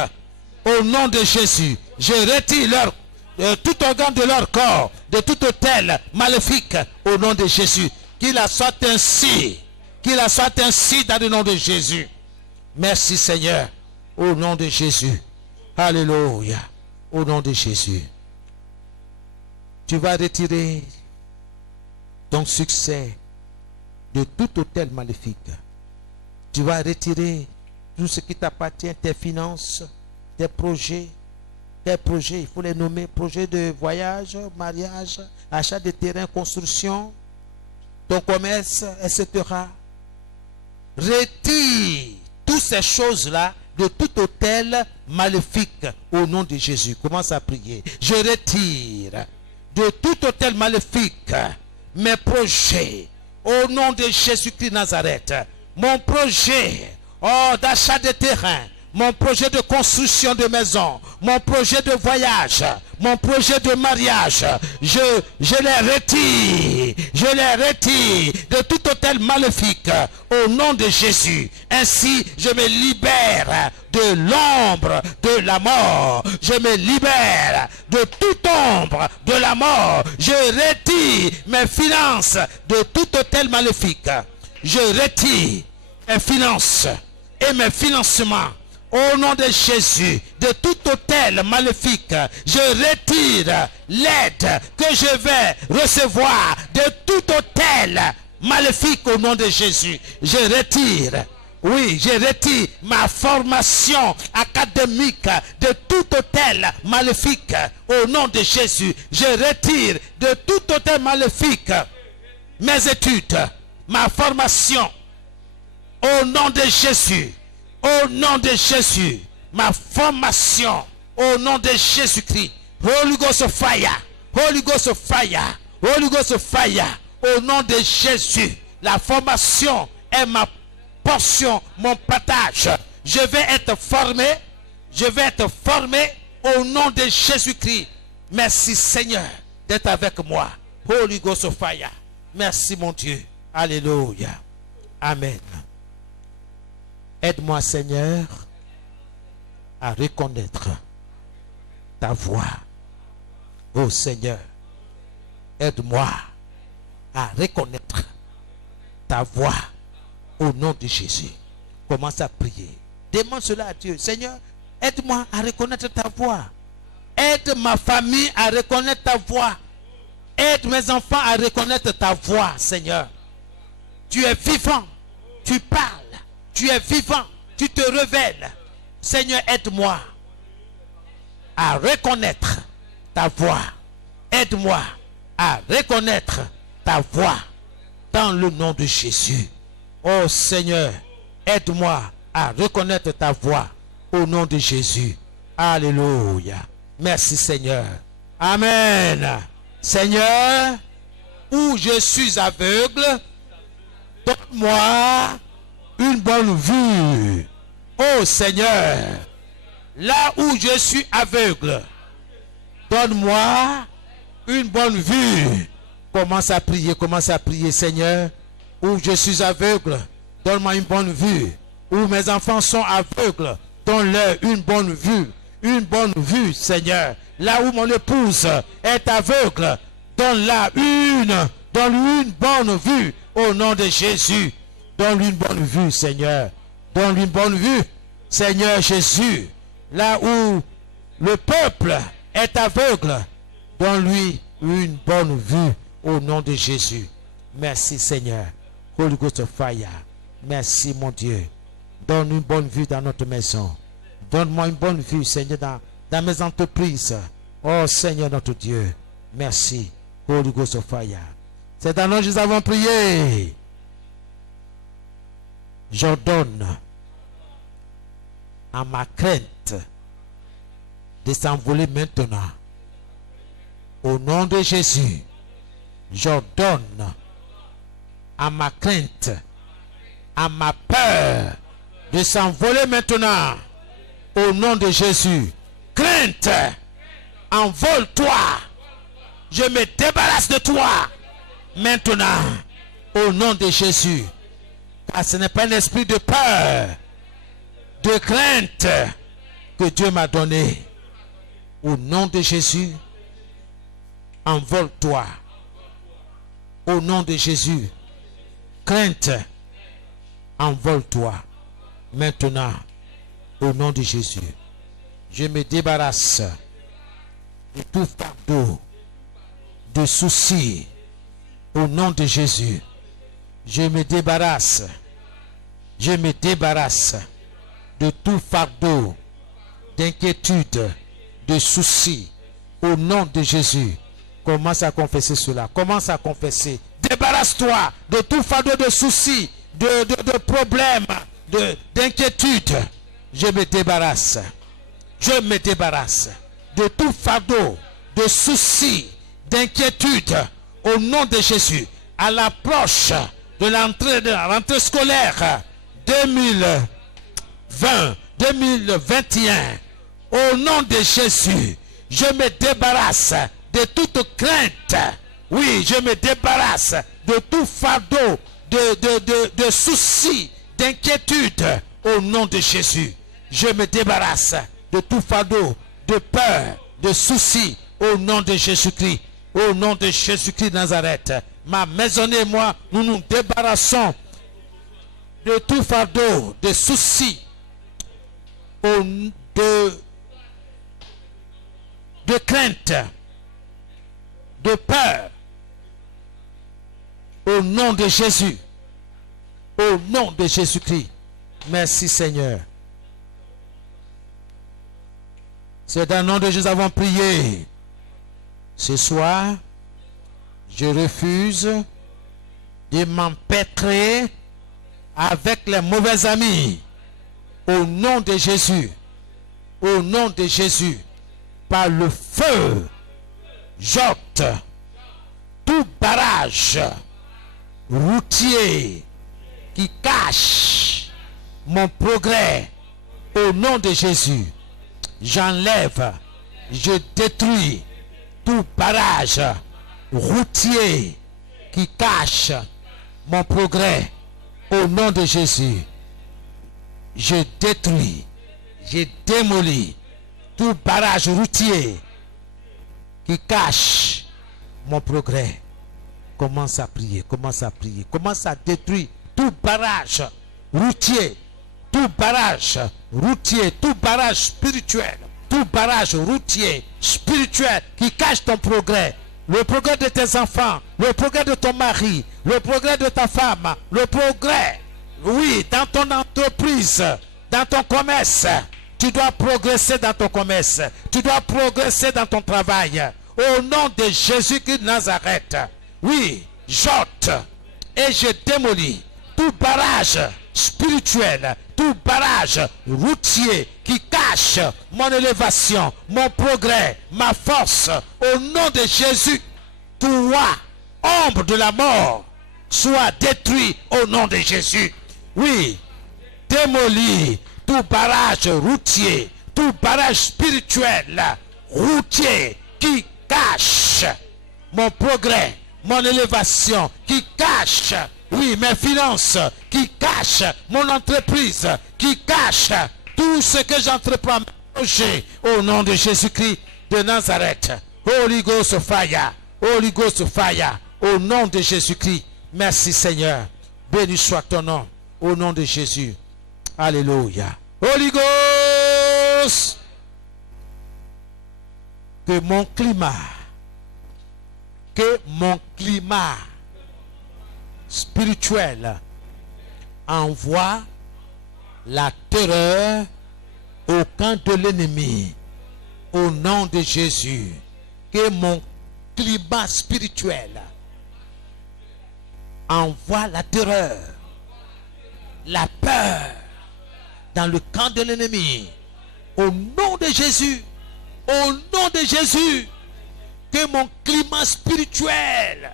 au nom de Jésus. Je retire tout organe de leur corps, de tout autel maléfique au nom de Jésus. Qu'il en soit ainsi. Qu'il en soit ainsi dans le nom de Jésus. Merci Seigneur. Au nom de Jésus. Alléluia. Au nom de Jésus. Tu vas retirer ton succès de tout autel maléfique. Tu vas retirer tout ce qui t'appartient, tes finances, tes projets. Tes projets, il faut les nommer. Projets de voyage, mariage, achat de terrain, construction, ton commerce, etc. Retire toutes ces choses-là de tout autel maléfique au nom de Jésus. Commence à prier. Je retire de tout autel maléfique mes projets au nom de Jésus-Christ Nazareth. Mon projet d'achat de terrain, mon projet de construction de maison, mon projet de voyage, mon projet de mariage, je les retire de tout autel maléfique au nom de Jésus. Ainsi, je me libère de l'ombre de la mort. Je me libère de toute ombre de la mort. Je retire mes finances de tout autel maléfique. Je retire mes finances et mes financements. Au nom de Jésus, de tout autel maléfique, je retire l'aide que je vais recevoir de tout autel maléfique au nom de Jésus. Je retire, oui, je retire ma formation académique de tout autel maléfique au nom de Jésus. Je retire de tout autel maléfique mes études, ma formation au nom de Jésus. Au nom de Jésus, ma formation, au nom de Jésus-Christ, Holy Ghost fire, Holy Ghost fire, Holy Ghost fire, au nom de Jésus, la formation est ma portion, mon partage. Je vais être formé au nom de Jésus-Christ. Merci Seigneur d'être avec moi. Holy Ghost fire. Merci mon Dieu. Alléluia. Amen. Aide-moi, Seigneur, à reconnaître ta voix. Oh Seigneur, aide-moi à reconnaître ta voix au nom de Jésus. Commence à prier. Demande cela à Dieu. Seigneur, aide-moi à reconnaître ta voix. Aide ma famille à reconnaître ta voix. Aide mes enfants à reconnaître ta voix, Seigneur. Tu es vivant. Tu parles. Tu es vivant, tu te révèles. Seigneur, aide-moi à reconnaître ta voix. Aide-moi à reconnaître ta voix dans le nom de Jésus. Oh Seigneur, aide-moi à reconnaître ta voix au nom de Jésus. Alléluia. Merci Seigneur. Amen. Seigneur, où je suis aveugle, donne-moi une bonne vue. Oh Seigneur, là où je suis aveugle, donne-moi une bonne vue. Commence à prier Seigneur. Où je suis aveugle, donne-moi une bonne vue. Où mes enfants sont aveugles, donne-leur une bonne vue, Seigneur. Là où mon épouse est aveugle, donne-lui une bonne vue au nom de Jésus. Donne-lui une bonne vue, Seigneur. Donne-lui une bonne vue, Seigneur Jésus. Là où le peuple est aveugle, donne-lui une bonne vue au nom de Jésus. Merci, Seigneur. Holy Ghost fire. Merci, mon Dieu. Donne-nous une bonne vue dans notre maison. Donne-moi une bonne vue, Seigneur, dans mes entreprises. Oh, Seigneur, notre Dieu. Merci. Holy Ghost fire. C'est dans nous que nous avons prié. J'ordonne à ma crainte de s'envoler maintenant. Au nom de Jésus, j'ordonne à ma crainte, à ma peur de s'envoler maintenant. Au nom de Jésus, crainte, envole-toi. Je me débarrasse de toi maintenant. Au nom de Jésus. Car ce n'est pas un esprit de peur, de crainte que Dieu m'a donné. Au nom de Jésus, envole-toi. Au nom de Jésus, crainte, envole-toi. Maintenant, au nom de Jésus, je me débarrasse de tout fardeau, de soucis. Au nom de Jésus, je me débarrasse de tout fardeau, d'inquiétude, de soucis. Au nom de Jésus, commence à confesser cela. Commence à confesser. Débarrasse-toi de tout fardeau de soucis, de problèmes, d'inquiétude. Je me débarrasse de tout fardeau, de soucis, d'inquiétude. Au nom de Jésus, à l'approche de la rentrée scolaire 2020-2021, au nom de Jésus, je me débarrasse de toute crainte. Oui, je me débarrasse de tout fardeau, de soucis, d'inquiétude. Au nom de Jésus, je me débarrasse de tout fardeau, de peur, de soucis. Au nom de Jésus-Christ. Au nom de Jésus-Christ de Nazareth, ma maisonnée et moi, nous nous débarrassons de tout fardeau, de soucis, de crainte, de peur. Au nom de Jésus. Au nom de Jésus-Christ. Merci Seigneur. C'est dans le nom de Jésus que nous avons prié. Ce soir, je refuse de m'empêtrer avec les mauvais amis. Au nom de Jésus. Au nom de Jésus. Par le feu, j'ôte tout barrage routier qui cache mon progrès. Au nom de Jésus, j'enlève, je détruis tout barrage routier qui cache mon progrès. Au nom de Jésus, je détruis, je démolis tout barrage routier qui cache mon progrès. Commence à prier, commence à prier, commence à détruire tout barrage routier, tout barrage routier, tout barrage spirituel, tout barrage routier, spirituel qui cache ton progrès, le progrès de tes enfants, le progrès de ton mari, le progrès de ta femme, le progrès, oui, dans ton entreprise, dans ton commerce. Tu dois progresser dans ton commerce, tu dois progresser dans ton travail. Au nom de Jésus-Christ de Nazareth, oui, j'ôte et je démolis tout barrage spirituel, tout barrage routier qui cache mon élévation, mon progrès, ma force. Au nom de Jésus, toi, ombre de la mort, sois détruit au nom de Jésus. Oui, démolis tout barrage routier, tout barrage spirituel, routier qui cache mon progrès, mon élévation, qui cache, oui, mes finances, qui cache mon entreprise, qui cache tout ce que j'entreprends, au nom de Jésus-Christ de Nazareth. Holy Ghost fire, Holy Ghost fire, au nom de Jésus-Christ. Merci Seigneur, béni soit ton nom, au nom de Jésus. Alléluia. Holy Ghost, que mon climat spirituel envoie la terreur au camp de l'ennemi. Au nom de Jésus, que mon climat spirituel envoie la terreur, la peur dans le camp de l'ennemi. Au nom de Jésus, au nom de Jésus, que mon climat spirituel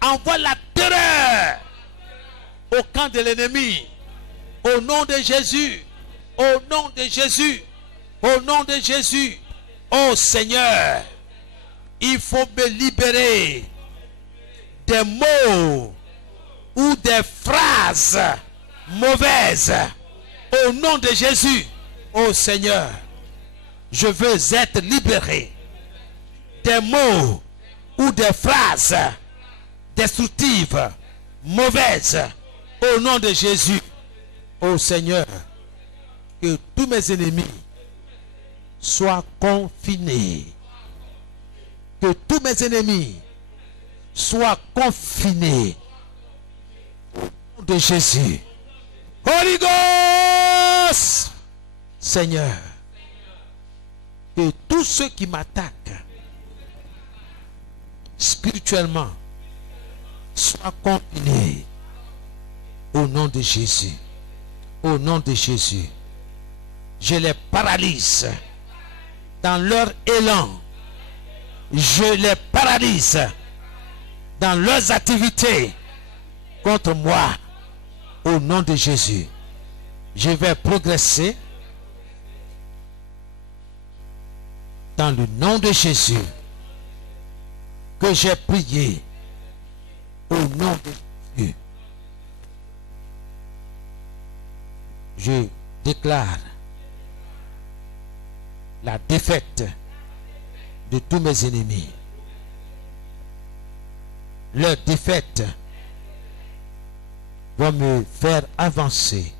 envoie la terreur au camp de l'ennemi. Au nom de Jésus, au nom de Jésus, au nom de Jésus. Oh Seigneur, il faut me libérer des mots ou des phrases mauvaises. Au nom de Jésus, oh Seigneur, je veux être libéré des mots ou des phrases destructives, mauvaises. Au nom de Jésus, oh Seigneur, que tous mes ennemis soient confinés. Que tous mes ennemis soient confinés. Au nom de Jésus. Holy Ghost, Seigneur, que tous ceux qui m'attaquent spirituellement soient confinés. Au nom de Jésus. Au nom de Jésus. Je les paralyse dans leur élan. Je les paralyse dans leurs activités contre moi. Au nom de Jésus. Je vais progresser dans le nom de Jésus que j'ai prié. Au nom de Jésus. Je déclare la défaite de tous mes ennemis. Leur défaite va me faire avancer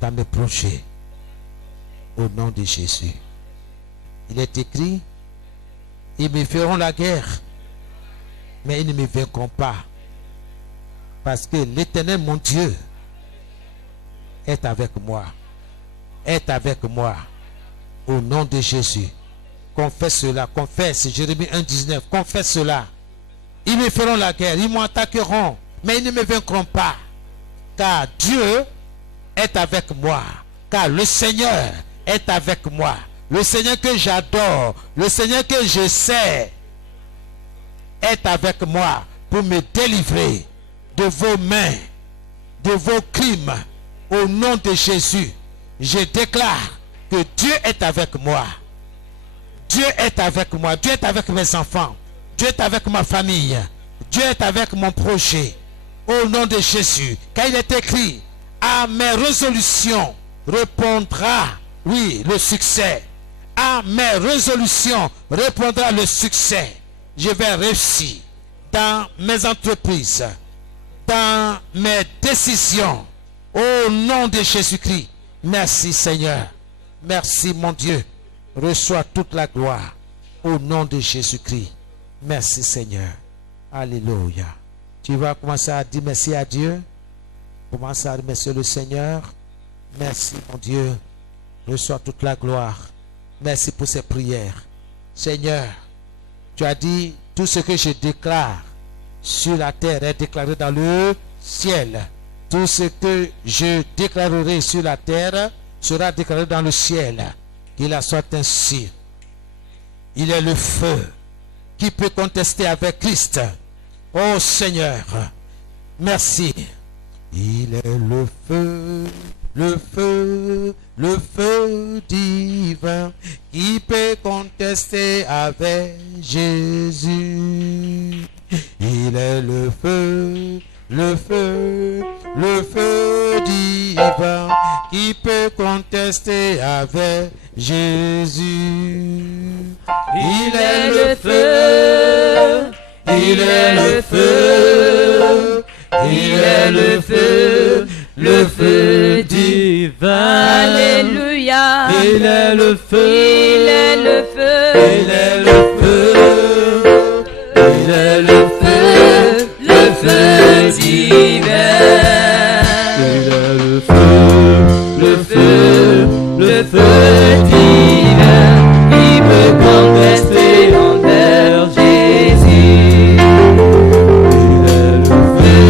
dans mes projets. Au nom de Jésus. Il est écrit, ils me feront la guerre, mais ils ne me vaincront pas. Parce que l'Éternel, mon Dieu, est avec moi. Est avec moi. Au nom de Jésus. Confesse cela. Confesse. Jérémie 1,19. Confesse cela. Ils me feront la guerre. Ils m'attaqueront. Mais ils ne me vaincront pas. Car Dieu est avec moi. Car le Seigneur est avec moi. Le Seigneur que j'adore. Le Seigneur que je sais est avec moi pour me délivrer de vos mains, de vos crimes. Au nom de Jésus, je déclare que Dieu est avec moi. Dieu est avec moi. Dieu est avec mes enfants. Dieu est avec ma famille. Dieu est avec mon projet. Au nom de Jésus. Car il est écrit, à mes résolutions répondra, oui, le succès. À mes résolutions répondra le succès. Je vais réussir dans mes entreprises, dans mes décisions. Au nom de Jésus-Christ. Merci Seigneur. Merci mon Dieu. Reçois toute la gloire. Au nom de Jésus-Christ. Merci Seigneur. Alléluia. Tu vas commencer à dire merci à Dieu. Commence à remercier le Seigneur. Merci mon Dieu. Reçois toute la gloire. Merci pour ces prières. Seigneur, tu as dit tout ce que je déclare sur la terre est déclaré dans le ciel. Tout ce que je déclarerai sur la terre sera déclaré dans le ciel. Qu'il en soit ainsi. Il est le feu. Qui peut contester avec Christ? Oh Seigneur, merci. Il est le feu, le feu, le feu divin. Qui peut contester avec Jésus? Il est le feu, le feu, le feu divin. Qui peut contester avec Jésus? Il est le feu, il est le feu, il est le feu divin. Alléluia. Il est le feu, il est le feu, il est le feu, il est le feu divin. Il est le feu, le feu divin. Qui peut contester envers Jésus? Il est le feu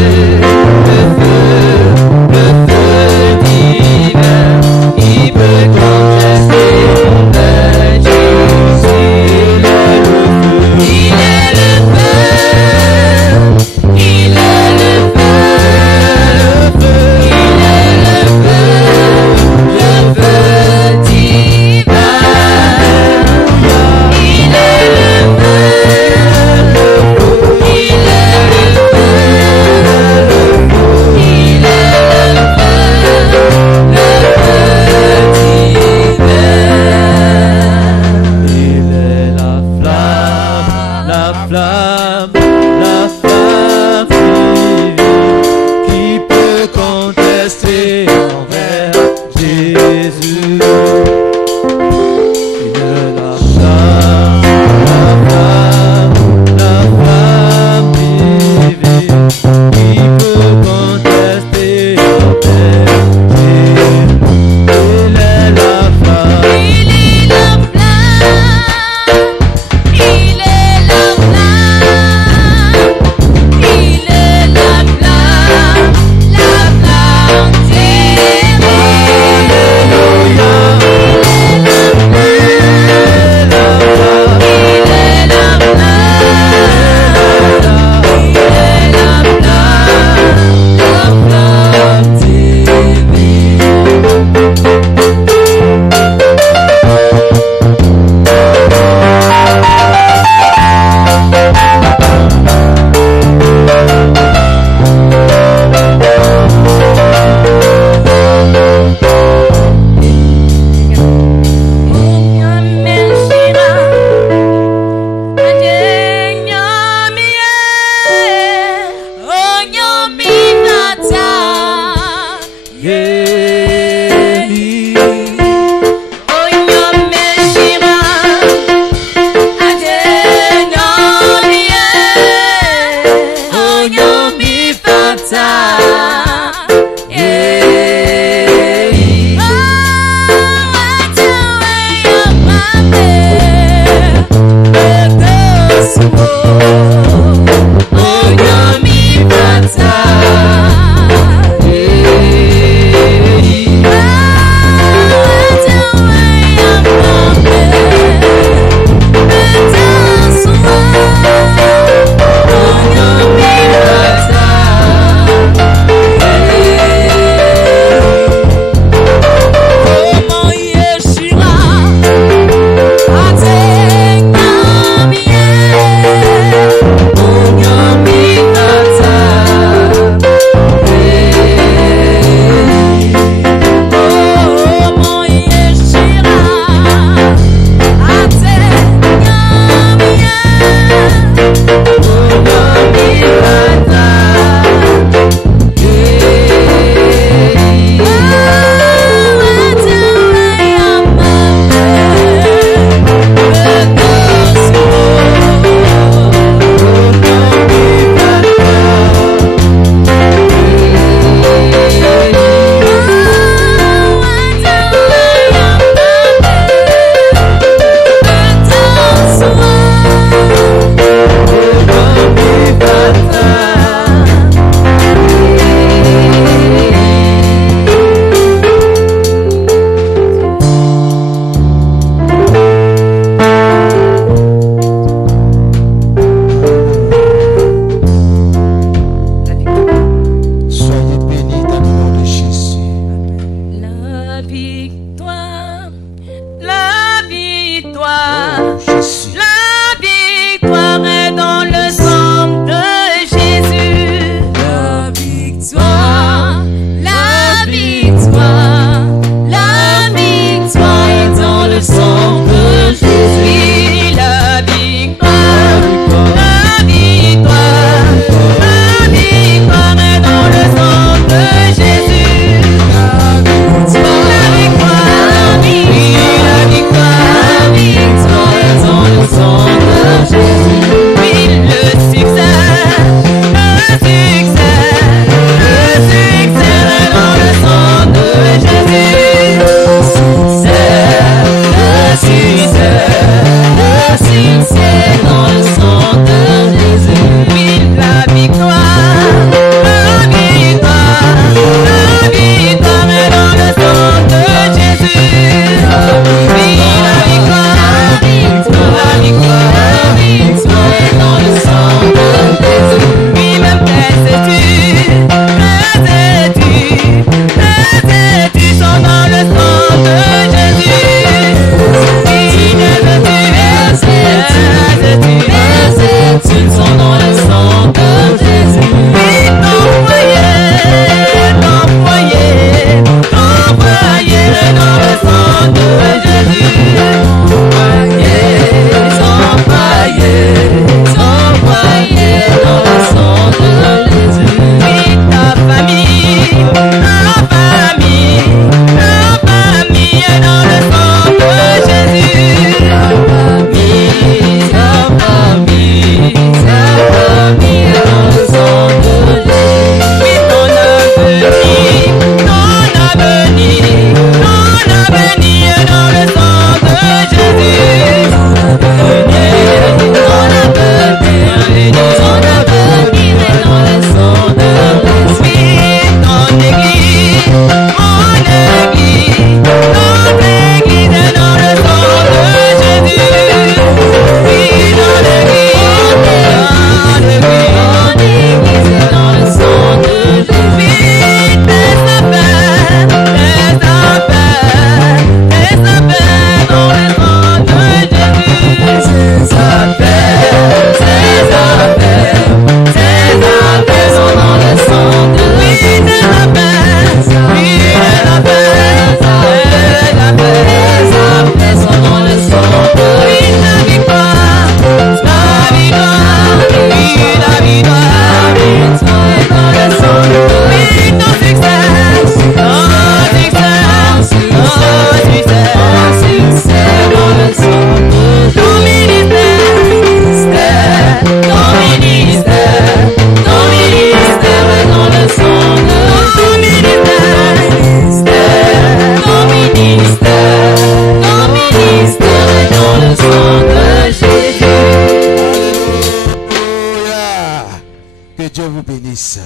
bénisse.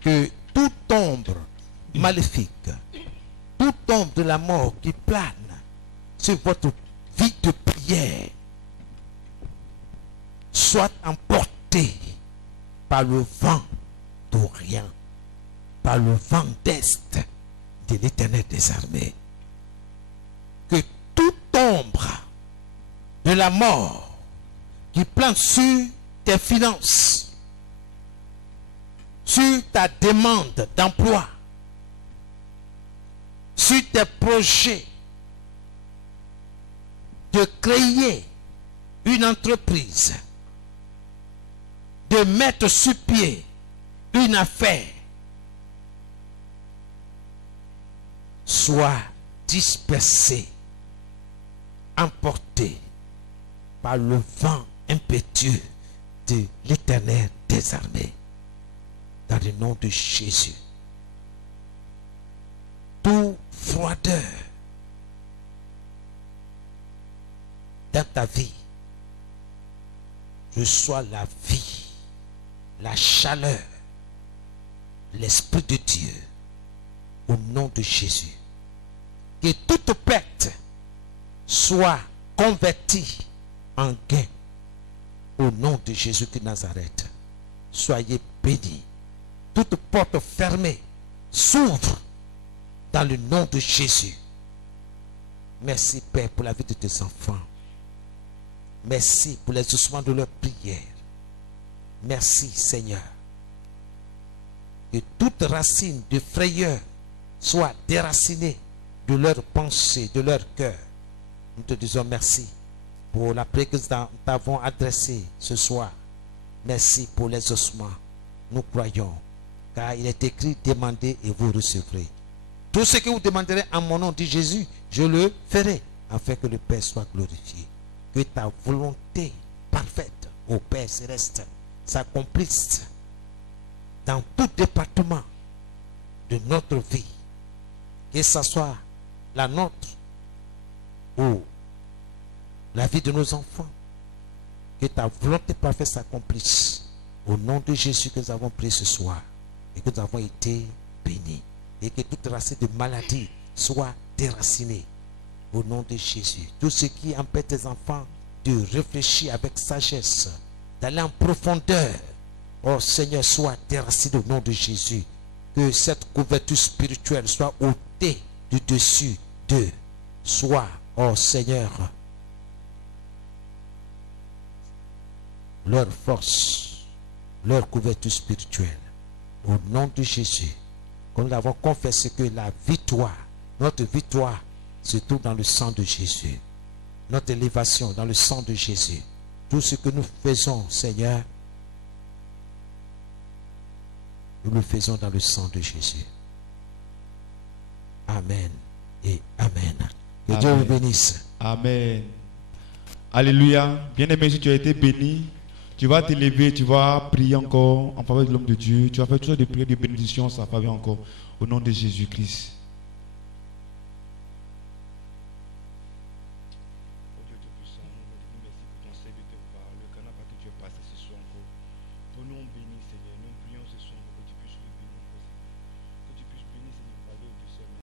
Que toute ombre maléfique, toute ombre de la mort qui plane sur votre vie de prière soit emportée par le vent d'Orient, par le vent d'Est de l'Éternel des armées. Que toute ombre de la mort qui plane sur tes finances, sur ta demande d'emploi, sur tes projets de créer une entreprise, de mettre sur pied une affaire, soit dispersée, emportée par le vent impétueux de l'Éternel des armées. Dans le nom de Jésus. Toute froideur dans ta vie, reçois la vie, la chaleur, l'Esprit de Dieu au nom de Jésus. Que toute perte soit convertie en gain au nom de Jésus de Nazareth. Soyez bénis. Toute porte fermée s'ouvre dans le nom de Jésus. Merci Père pour la vie de tes enfants. Merci pour l'exaucement de leurs prières. Merci Seigneur. Que toute racine de frayeur soit déracinée de leurs pensées, de leur cœur. Nous te disons merci pour la prière que nous t'avons adressée ce soir. Merci pour l'exaucement. Nous croyons. Car il est écrit, demandez et vous recevrez. Tout ce que vous demanderez en mon nom, dit Jésus, je le ferai, afin que le Père soit glorifié. Que ta volonté parfaite, au Père céleste, s'accomplisse dans tout département de notre vie. Que ce soit la nôtre ou la vie de nos enfants. Que ta volonté parfaite s'accomplisse. Au nom de Jésus que nous avons prié ce soir. Et que nous avons été bénis. Et que toute racine de maladie soit déracinée. Au nom de Jésus. Tout ce qui empêche tes enfants de réfléchir avec sagesse, d'aller en profondeur, oh Seigneur, soit déraciné au nom de Jésus. Que cette couverture spirituelle soit ôtée du dessus d'eux. Soit, oh Seigneur, leur force, leur couverture spirituelle. Au nom de Jésus, comme nous avons confessé que la victoire, notre victoire se trouve dans le sang de Jésus. Notre élévation dans le sang de Jésus. Tout ce que nous faisons, Seigneur, nous le faisons dans le sang de Jésus. Amen et Amen. Que Amen. Dieu vous bénisse. Amen. Alléluia. Bien-aimé, si tu as été béni, tu vas t'élever, tu vas prier encore en faveur de l'homme de Dieu. Tu vas faire toutes sortes de prières de bénédiction en sa faveur encore. Au nom de Jésus-Christ.